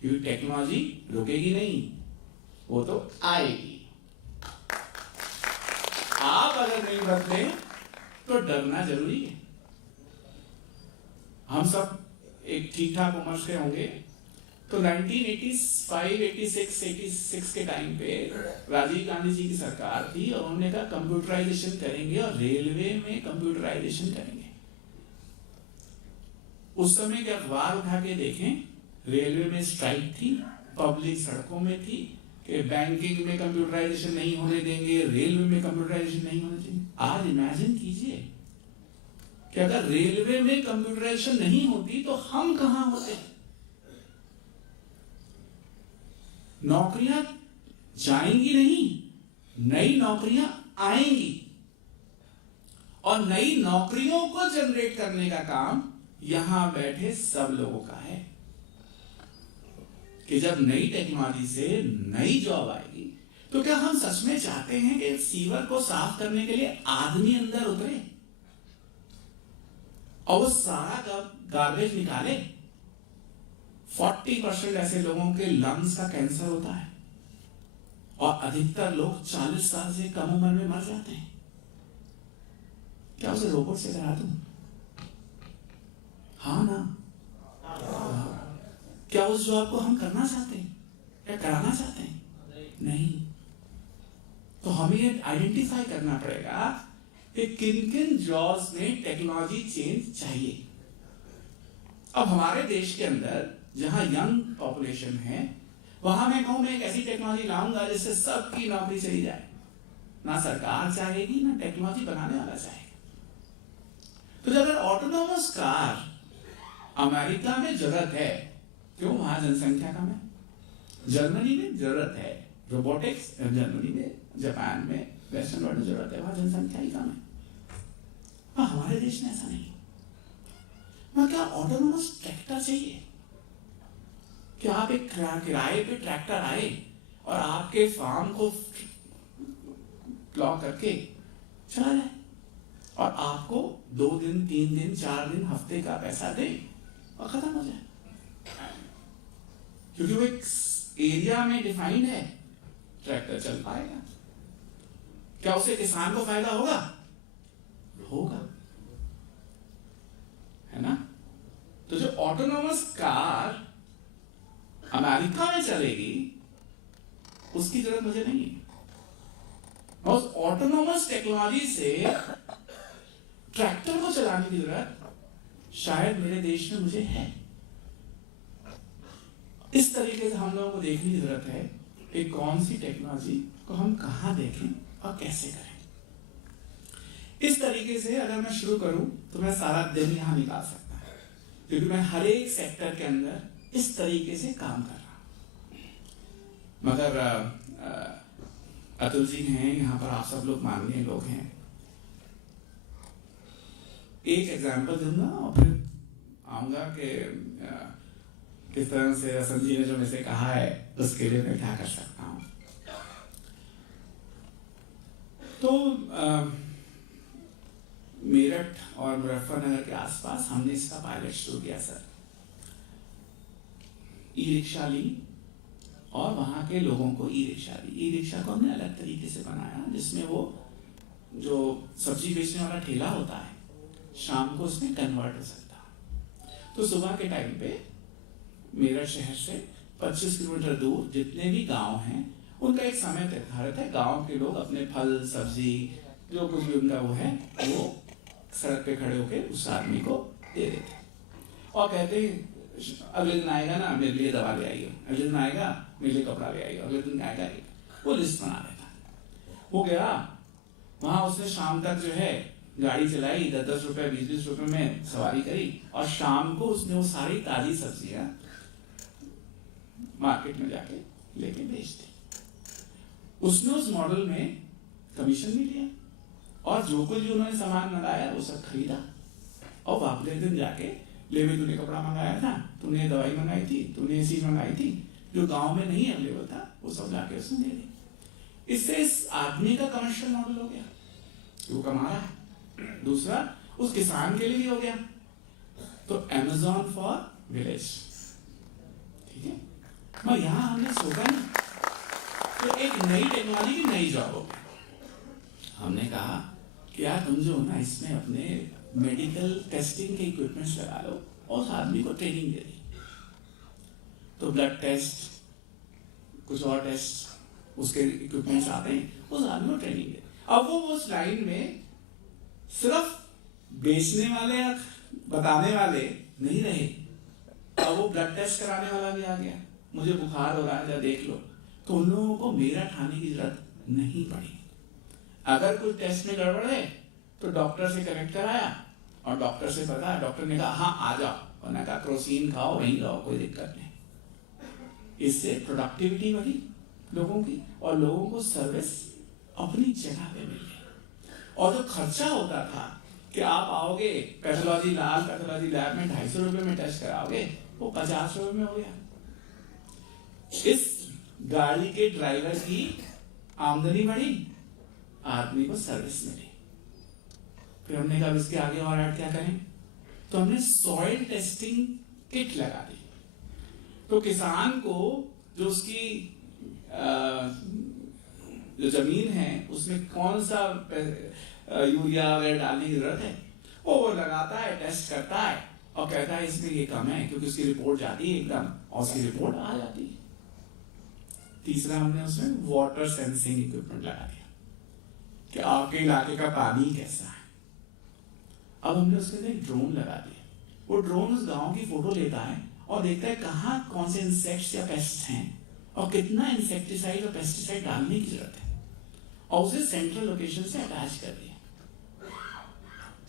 क्योंकि टेक्नोलॉजी रुकेगी नहीं, वो तो आएगी। आप अगर नहीं बदले तो डरना जरूरी है। हम सब एक ठीक ठाक उम्र से होंगे तो 1985, 86 के टाइम पे राजीव गांधी जी की सरकार थी और उन्होंने कहा कंप्यूटराइजेशन करेंगे और रेलवे में कंप्यूटराइजेशन करेंगे। उस समय के अखबार उठा के देखें, रेलवे में स्ट्राइक थी, पब्लिक सड़कों में थी कि बैंकिंग में कंप्यूटराइजेशन नहीं होने देंगे, रेलवे में कंप्यूटराइजेशन नहीं होने देंगे। आज इमेजिन कीजिए कि अगर रेलवे में कंप्यूटराइजेशन नहीं होती तो हम कहां होते। नौकरियां जाएंगी नहीं, नई नौकरियां आएंगी और नई नौकरियों को जनरेट करने का काम यहां बैठे सब लोगों का है कि जब नई टेक्नोलॉजी से नई जॉब आएगी तो क्या हम सच में चाहते हैं कि सीवर को साफ करने के लिए आदमी अंदर उतरे और वो सारा गार्बेज निकाले? 40% ऐसे लोगों के लंग्स का कैंसर होता है और अधिकतर लोग 40 साल से कम उम्र में मर जाते हैं। क्या उसे रोबोट से करा दूं? हाँ ना? क्या उस जॉब को हम करना चाहते हैं या कराना चाहते हैं? नहीं। तो हमें आइडेंटिफाई करना पड़ेगा कि किन किन जॉब्स में टेक्नोलॉजी चेंज चाहिए। अब हमारे देश के अंदर जहां यंग पॉपुलेशन है वहां मैं कहूं मैं एक ऐसी टेक्नोलॉजी लाऊंगा जिससे सबकी नौकरी चली जाए। ना सरकार चाहेगी ना टेक्नोलॉजी बनाने वाला चाहेगा। तो अगर ऑटोनोमस कार अमेरिका में जरूरत है, क्यों? वहां जनसंख्या कम है। जर्मनी में जरूरत है रोबोटिक्स, जर्मनी में, जापान में, वेस्टर्न वर्ल्ड में जरूरत है, वहां जनसंख्या ही कम है। हमारे देश में ऐसा नहीं। वहां क्या ऑटोनोमस ट्रैक्टर चाहिए? क्या आप एक किराए पे ट्रैक्टर आए और आपके फार्म को प्लॉ करके चला जाए और आपको 2 दिन, 3 दिन, 4 दिन, हफ्ते का पैसा दे और खत्म हो जाए? क्योंकि वो एक एरिया में डिफाइंड है, ट्रैक्टर चल पाएगा। क्या उससे किसान को फायदा होगा? होगा, है ना? तो जो ऑटोनोमस कार अमेरिका में चलेगी उसकी जरूरत मुझे नहीं है। और उस ऑटोनोमस टेक्नोलॉजी से ट्रैक्टर को चलाने की जरूरत शायद मेरे देश में मुझे है। इस तरीके से हम लोगों को देखने की जरूरत है कि कौन सी टेक्नोलॉजी को हम कहां देखें और कैसे करें। इस तरीके से अगर मैं शुरू करूं तो मैं सारा दिन यहां निकाल सकता हूं, क्योंकि मैं हर एक सेक्टर के अंदर इस तरीके से काम कर रहा हूं। मगर अतुल जी हैं यहां पर, आप सब लोग माननीय लोग हैं। एक एग्जाम्पल दूंगा और फिर आऊंगा कि किस तरह से रसन जी ने जो मुझसे कहा है उसके लिए मैं क्या कर सकता हूं। तो मेरठ और मुजफ्फरनगर के आसपास हमने इसका पायलट शुरू किया सर। ई रिक्शा ली और वहां के लोगों को ई रिक्शा दी। ई रिक्शा को हमने अलग तरीके से बनाया जिसमें वो जो सब्जी बेचने वाला ठेला होता है शाम को उसमें कन्वर्ट हो सकता। तो सुबह के टाइम पे मेरठ शहर से 25 किलोमीटर दूर जितने भी गांव हैं उनका एक समय निर्धारित है। गांव के लोग अपने फल सब्जी जो कुछ भी उनका वो है वो सड़क पे खड़े होके उस आदमी को दे देते और कहते अगले दिन आएगा ना मेरे लिए दवा ले आइए, अगले दिन आएगा मेरे लिए कपड़ा ले आइए, अगले दिन आएगा। वो लिस्ट बना देता। वो गया वहां, उसने शाम तक जो है गाड़ी चलाई, 10-10 रुपए 20-20 रुपए में सवारी करी और शाम को उसने वो सारी ताजी सब्जियां मार्केट में जाके लेके बेच दी। उसने उस मॉडल में कमीशन भी लिया और जो कुछ भी उन्होंने सामान मंगाया वो सब खरीदा और अगले दिन जाके ले भी तूने कपड़ा मंगाया था, तूने दवाई मंगाई थी, तूने ये चीज मंगाई थी जो गांव में नहीं अवेलेबल था, वो सब जाके उसने दे दी। इससे इस आदमी का कमर्शियल मॉडल हो गया, वो कमा रहा है। दूसरा उस किसान के लिए भी हो गया। तो Amazon फॉर विलेज, ठीक है। मैं यहां हमने सोचा नहीं तो एक नई टेक्नोलॉजी की नई जॉब हो गई। हमने कहा कि यार तुम जो ना इसमें अपने मेडिकल टेस्टिंग के इक्विपमेंट्स लगा लो और उस आदमी को ट्रेनिंग दे दी। तो ब्लड टेस्ट, कुछ और टेस्ट, उसके इक्विपमेंट्स आते हैं, उस आदमी को ट्रेनिंग दे। अब वो उस लाइन में सिर्फ बेचने वाले या बताने वाले नहीं रहे, अब वो ब्लड टेस्ट कराने वाला भी आ गया। मुझे बुखार हो रहा है, जा देख लो। तो उन लोगों को मेरा ठाने की जरूरत नहीं पड़ी। अगर कोई टेस्ट में गड़बड़ है तो डॉक्टर से कनेक्ट कराया और डॉक्टर से पता, डॉक्टर ने कहा हाँ आ जाओ, उन्होंने कहा क्रोसिन खाओ, वहीं रहो, कोई दिक्कत नहीं। इससे प्रोडक्टिविटी बढ़ी लोगों की और लोगों को सर्विस अपनी जगह पे मिल गई। और जो खर्चा होता था कि आप आओगे पैथोलॉजी लैब में 250 रुपए में टेस्ट कराओगे, वो 50 रुपए में हो गया। इस गाड़ी के ड्राइवर की आमदनी बढ़ी, आदमी को सर्विस मिली। फिर हमने कहा इसके आगे और ऐड क्या करें, तो हमने सॉइल टेस्टिंग किट लगा दी। तो किसान को जो उसकी जो जमीन है उसमें कौन सा यूरिया वगैरह डालने की जरूरत है वो लगाता है, टेस्ट करता है और कहता है इसमें ये कम है, क्योंकि उसकी रिपोर्ट जाती है एकदम और उसकी रिपोर्ट आ जाती है। तीसरा हमने उसमें वाटर सेंसिंग इक्विपमेंट लगा दिया कि आपके इलाके का पानी कैसा है। अब हमने उसके लिए एक ड्रोन लगा दिया। वो ड्रोन उस गांव की फोटो लेता है और देखता है कहाँ कौन से इंसेक्ट्स या पेस्ट हैं और कितना इंसेक्टिसाइड और पेस्टिसाइड डालने की जरूरत है और उसे सेंट्रल लोकेशन से अटैच कर दिया,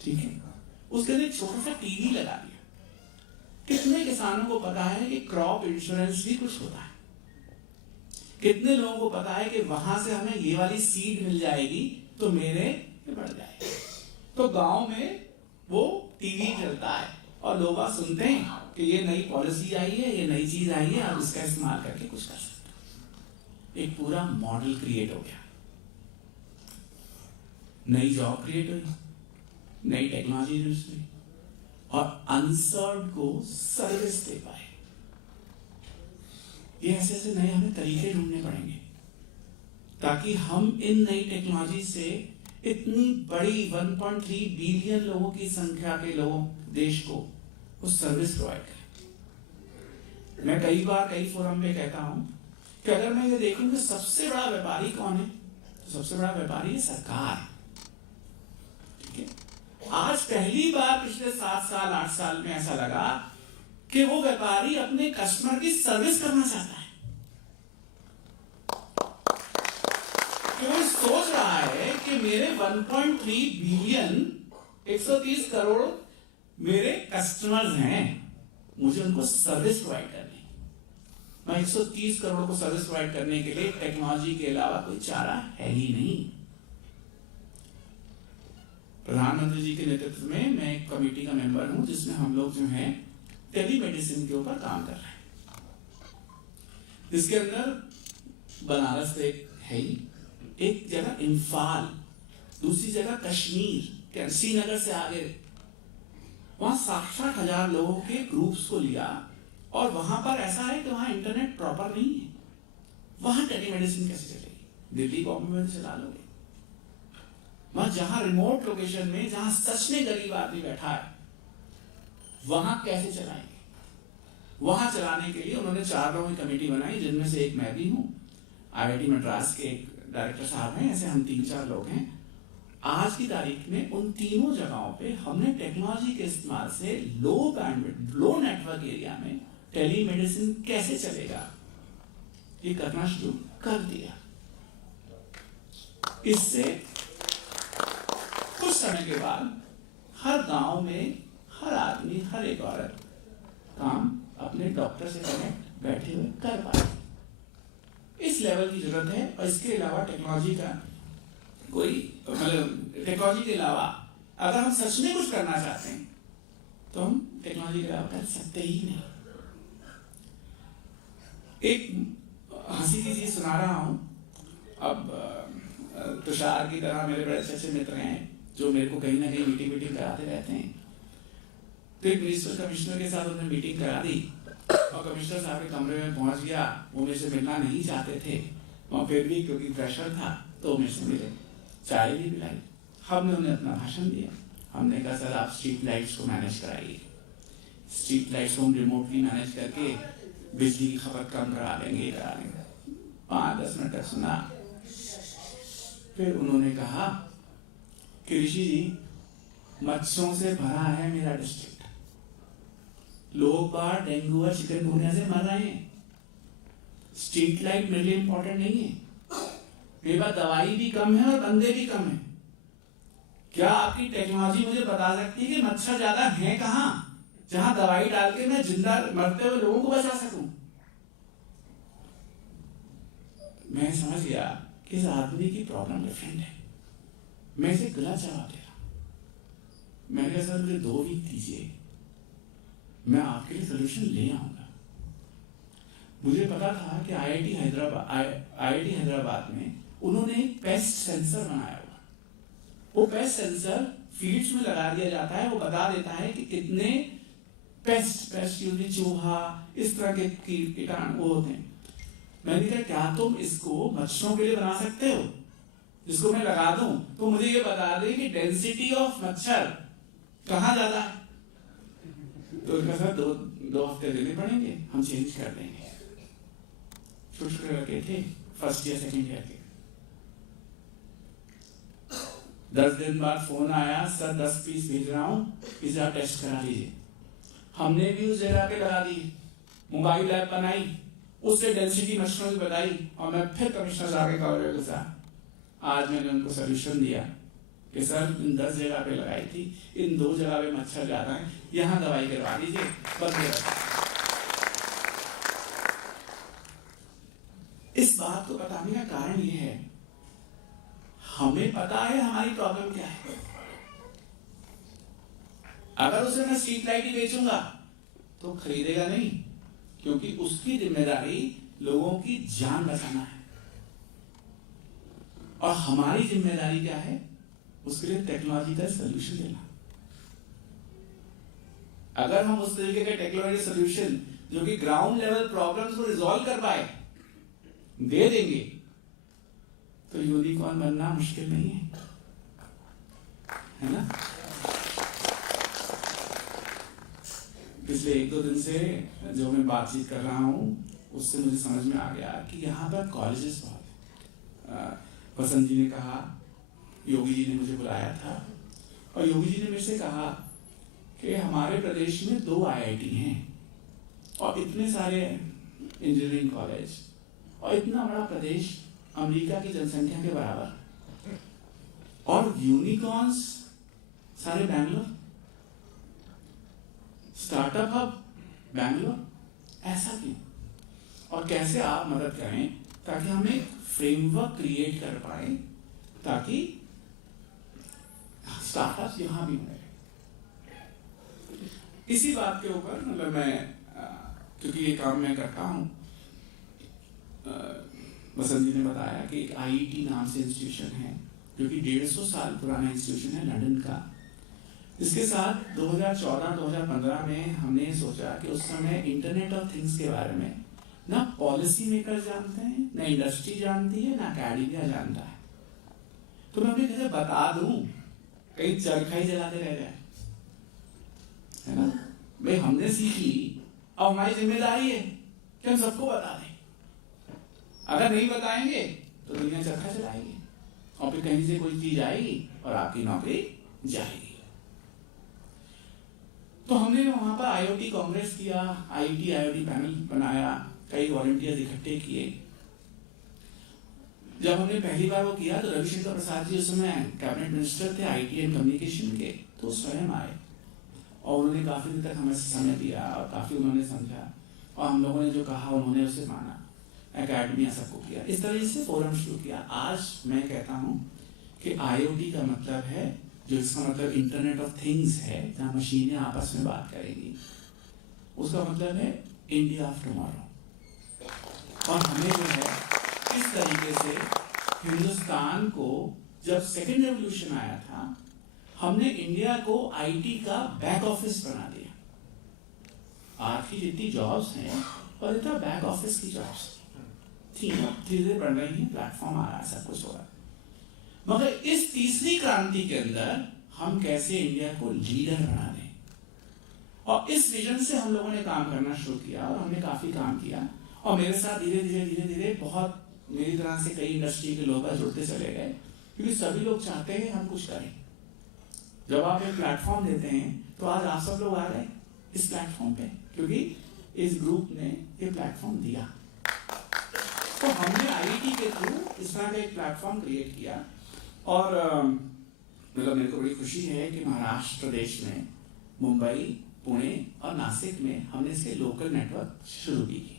ठीक है। उसके लिए एक छोटा सा टीवी लगा दिया। कितने किसानों को पता है कि क्रॉप इंश्योरेंस भी कुछ होता है, कितने लोगों को पता है कि वहां से हमें ये वाली सीड मिल जाएगी तो मेरे बढ़ जाएगा। तो गांव में वो टीवी चलता है और लोग सुनते हैं कि ये नई पॉलिसी आई है, ये नई चीज आई है, आप इसका इस्तेमाल करके कुछ कर सकते। एक पूरा मॉडल क्रिएट हो गया, नई जॉब क्रिएट हुई, नई टेक्नोलॉजी यूज हुई और अनसर्व्ड को सर्विस दे पाए। ये ऐसे ऐसे नए हमें तरीके ढूंढने पड़ेंगे ताकि हम इन नई टेक्नोलॉजी से इतनी बड़ी 1.3 बिलियन लोगों की संख्या के लोगों देश को वो सर्विस प्रोवाइड करें। मैं कई बार कई फोरम पे कहता हूं कि अगर मैं ये देखूं कि सबसे बड़ा व्यापारी कौन है, तो सबसे बड़ा व्यापारी है सरकार, ठीक है। आज पहली बार पिछले 7 साल 8 साल में ऐसा लगा कि वो व्यापारी अपने कस्टमर की सर्विस करना चाहता है। कि वो सोच रहा है कि मेरे 1.3 बिलियन 130 करोड़ मेरे कस्टमर्स हैं, मुझे उनको सर्विस प्रोवाइड करनी है। मैं 130 करोड़ को सर्विस प्रोवाइड करने के लिए टेक्नोलॉजी के अलावा कोई चारा है ही नहीं। प्रधानमंत्री जी के नेतृत्व में मैं एक कमेटी का मेंबर हूं जिसमें हम लोग जो हैं टेलीमेडिसिन के ऊपर काम कर रहे हैं। इसके अंदर बनारस एक है ही, एक जगह इम्फाल, दूसरी जगह कश्मीर, श्रीनगर से आगे, वहां 60,000 लोगों के ग्रुप्स को लिया और वहां पर ऐसा है कि वहां इंटरनेट प्रॉपर नहीं है, वहां टेलीमेडिसिन कैसे चलेगी? दिल्ली बॉम्बे में चला लोगे, वहां जहां रिमोट लोकेशन में जहां सच में गरीब आदमी बैठा है वहां कैसे चलाएंगे? वहां चलाने के लिए उन्होंने 4 लोगों की कमेटी बनाई जिनमें से एक मैं भी हूं। IIT मद्रास के एक डायरेक्टर साहब हैं, ऐसे हम 3-4 लोग हैं। आज की तारीख में उन तीनों जगहों पे हमने टेक्नोलॉजी के इस्तेमाल से लो बैंडविड्थ, लो नेटवर्क एरिया में टेलीमेडिसिन कैसे चलेगा ये करना शुरू कर दिया। इससे कुछ समय के बाद हर गांव में हर आदमी, हर एक औरत काम अपने डॉक्टर से कनेक्ट बैठे हुए कर पाए। इस लेवल की जरूरत है। और इसके अलावा टेक्नोलॉजी का कोई मतलब टेक्नोलॉजी के अलावा अगर हम सच में कुछ करना चाहते हैं तो हम टेक्नोलॉजी के अलावा कर सकते ही नहीं। एक हंसी की चीज सुना रहा हूं। अब तुषार की तरह मेरे बड़े अच्छे मित्र हैं जो मेरे को कहीं ना कहीं मीटिंग कराते रहते हैं। तो एक म्युनिसिपल कमिश्नर के साथ उन्होंने मीटिंग करा दी और कमिश्नर साहब के कमरे में पहुंच गया। वो मेरे से मिलना नहीं चाहते थे, वहां फिर भी क्योंकि प्रेशर था तो मेरे से मिले, चाय भी पिलाई। हमने उन्हें अपना भाषण दिया। हमने कहा सर आप स्ट्रीट लाइट्स को मैनेज कराइए, स्ट्रीट लाइट्स को हम रिमोटली मैनेज करके बिजली की खपत कम करा देंगे। 5-10 मिनट तक सुना। फिर उन्होंने कहा कि ऋषि जी मच्छरों से भरा है मेरा डिस्ट्रिक्ट, लोग बाहर डेंगू और चिकनगुनिया से मर रहे हैं, स्ट्रीट लाइट मेरे लिए इंपॉर्टेंट नहीं है, मेरे पास दवाई भी कम है और बंदे भी कम है। क्या आपकी टेक्नोलॉजी मुझे बता सकती है कि मच्छर ज्यादा है कहां जहां दवाई डाल के मैं जिंदा मरते हुए लोगों को बचा सकूं? मैं समझ गया कि इस आदमी की प्रॉब्लम डिफरेंट है। मैं इसे गलत जवाब दे रहा। मैंने कहा सर मुझे 2 वीक दीजिए, मैं आपके लिए सोल्यूशन ले आऊंगा। मुझे पता था कि IIT हैदराबाद में उन्होंने एक पेस्ट सेंसर बनाया हुआ। वो पेस्ट सेंसर फील्ड्स में लगा दिया जाता है। वो बता देता है कि कितने पेस्ट यूजली चूहा इस तरह के कीटाणु वो होते हैं। मैंने कहा क्या तुम इसको मच्छरों के लिए बना सकते हो जिसको मैं लगा दूं तो मुझे ये बता दे कि डेंसिटी ऑफ मच्छर कहां ज्यादा है। तो उनका सर 2 हफ्ते देने पड़ेंगे, हम चेंज कर देंगे। छोटे लड़के थे, फर्स्ट ईयर सेकेंड ईयर के। 10 दिन बाद फोन आया, सर 10 पीस भेज रहा हूं, पिज्जा टेस्ट करा लीजिए। हमने भी उस जगह पे लगा दी, मोबाइल ऐप बनाई, उससे डेंसिटी मच्छरों की बताई और मैं फिर कमिश्नर साहब के कमरे में घुसा। आज मैंने उनको सोल्यूशन दिया कि सर इन 10 जगह पे लगाई थी, इन 2 जगह पे मच्छर ज्यादा है, यहां दवाई करवा दीजिए, बंद कर। इस बात को बताने का कारण यह है हमें पता है हमारी प्रॉब्लम क्या है। अगर उसे मैं स्ट्रीट लाइट ही बेचूंगा तो खरीदेगा नहीं, क्योंकि उसकी जिम्मेदारी लोगों की जान बचाना है और हमारी जिम्मेदारी क्या है, उसके लिए टेक्नोलॉजी का सोल्यूशन देना। अगर हम उस तरीके के टेक्नोलॉजी सोल्यूशन जो कि ग्राउंड लेवल प्रॉब्लम्स को रिजॉल्व कर पाए दे देंगे तो यूनिकॉर्न बनना मुश्किल नहीं है ना। पिछले 1-2 दिन से जो मैं बातचीत कर रहा हूं उससे मुझे समझ में आ गया कि यहाँ पर कॉलेजेस बहुत है। वसंत जी ने कहा, योगी जी ने मुझे बुलाया था और योगी जी ने मेरे से कहा कि हमारे प्रदेश में 2 IIT हैं और इतने सारे इंजीनियरिंग कॉलेज और इतना बड़ा प्रदेश, अमेरिका की जनसंख्या के बराबर, और यूनिकॉर्न्स सारे बैंगलोर, स्टार्टअप हब बैंगलोर। ऐसा क्यों और कैसे आप मदद करें ताकि हम एक फ्रेमवर्क क्रिएट कर पाए ताकि स्टार्टअप यहां भी मिले। इसी बात के ऊपर मतलब मैं क्योंकि ये काम मैं करता हूं, वसंत जी ने बताया कि एक IET नाम से इंस्टीट्यूशन है जो कि 150 साल पुराना इंस्टीट्यूशन है लंदन का। इसके साथ 2014-2015 में हमने सोचा कि उस समय इंटरनेट ऑफ थिंग्स के बारे में ना पॉलिसी मेकर जानते हैं, ना इंडस्ट्री जानती है, ना अकेडमिया जानता है। तो मैं अपने कैसे बता दूं, कहीं चरखा ही जलाते रह जाए, है ना। भाई हमने सीख ली, अब हमारी जिम्मेदारी है कि हम सबको बता दें। अगर नहीं बताएंगे तो दुनिया चरखा चलाएगी और फिर कहीं से कोई चीज आएगी और आपकी नौकरी जाएगी। तो हमने वहां पर IoT कांग्रेस किया, IoT पैनल बनाया, कई वॉलंटियर्स इकट्ठे किए। जब हमने पहली बार वो किया तो रविशंकर प्रसाद जी उस समय कैबिनेट मिनिस्टर थे IT एंड कम्युनिकेशन के, तो स्वयं आए और उन्होंने काफी दिन तक हमें समय दिया और काफी उन्होंने समझा और हम लोगों ने जो कहा उन्होंने उसे माना, एकेडमी सबको किया, इस तरह से फोरम शुरू किया। आज मैं कहता हूं कि IoT का मतलब है, जो इसका मतलब इंटरनेट ऑफ थिंग्स है, जहां मशीनें आपस में बात करेंगी, उसका मतलब है इंडिया ऑफ टुमारो। और हमें जो है इस तरीके से हिंदुस्तान को, जब सेकेंड रेवोल्यूशन आया था, हमने इंडिया को IT का बैक ऑफिस बना दिया। आज की जितनी जॉब्स हैं और इतना बैक ऑफिस की जॉब्स धीरे धीरे बढ़ रही है, प्लेटफॉर्म आ रहा है, सब कुछ हो रहा है। मगर इस तीसरी क्रांति के अंदर हम कैसे इंडिया को लीडर बना दें, और इस विजन से हम लोगों ने काम करना शुरू किया और हमने काफी काम किया। और मेरे साथ धीरे धीरे बहुत मेरी तरह से कई इंडस्ट्री के लोग जुड़ते चले गए, क्योंकि सभी लोग चाहते हैं हम कुछ करें। जब आप एक प्लेटफॉर्म देते हैं तो आज आप सब लोग आ गए इस प्लेटफॉर्म पे, क्योंकि इस ग्रुप ने ये प्लेटफॉर्म दिया। तो हमने IIT के थ्रू इस तरह का एक प्लेटफॉर्म क्रिएट किया और मतलब मेरे को बड़ी खुशी है कि महाराष्ट्र प्रदेश में मुंबई, पुणे और नासिक में हमने इसके लोकल नेटवर्क शुरू की।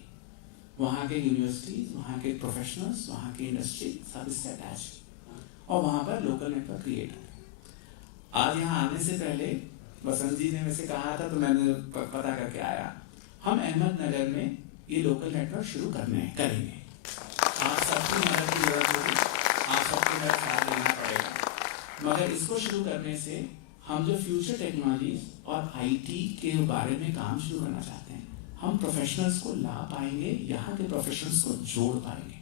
वहाँ के यूनिवर्सिटीज, वहाँ के प्रोफेशनल्स, वहाँ की इंडस्ट्री सब इससे अटैच और वहाँ पर लोकल नेटवर्क क्रिएट हुआ। आज यहाँ आने से पहले वसंत जी ने मुझसे कहा था तो मैंने पता करके आया, हम अहमदनगर में ये लोकल नेटवर्क शुरू करेंगे। आप सबकी मदद की जरूरत होगी, आप सबके मेरा साथ देना पड़ेगा। मगर इसको शुरू करने से हम जो फ्यूचर टेक्नोलॉजीज और IT के बारे में काम शुरू करना चाहते हैं, हम प्रोफेशनल्स को ला पाएंगे, यहाँ के प्रोफेशनल्स को जोड़ पाएंगे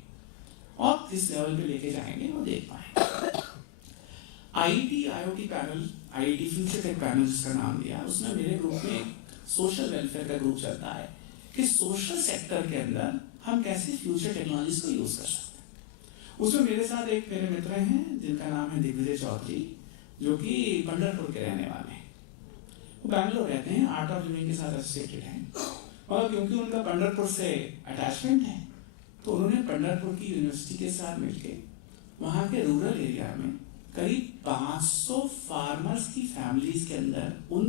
और किस लेवल पे लेके जाएंगे वो देख पाएंगे। IoT panel, IIT future tech panel जिसका नाम दिया, उसमें मेरे ग्रुप में एक सोशल वेलफेयर का ग्रुप चलता है कि सोशल सेक्टर के अंदर हम कैसे फ्यूचर टेक्नोलॉजीज को यूज कर सकते हैं। उसमें मेरे साथ एक मेरे मित्र हैं जिनका नाम है दिग्विजय चौधरी, जो कि पंढरपुर के रहने वाले हैं। वो बैंगलोर रहते हैं, आर्ट ऑफ लिविंग के साथ एसोसिएटेड हैं, और क्योंकि उनका पंढरपुर से अटैचमेंट है तो उन्होंने पंढरपुर की यूनिवर्सिटी के साथ मिलकर वहाँ के रूरल एरिया में करीब 500 फार्मर्स की फैमिलीज के अंदर उन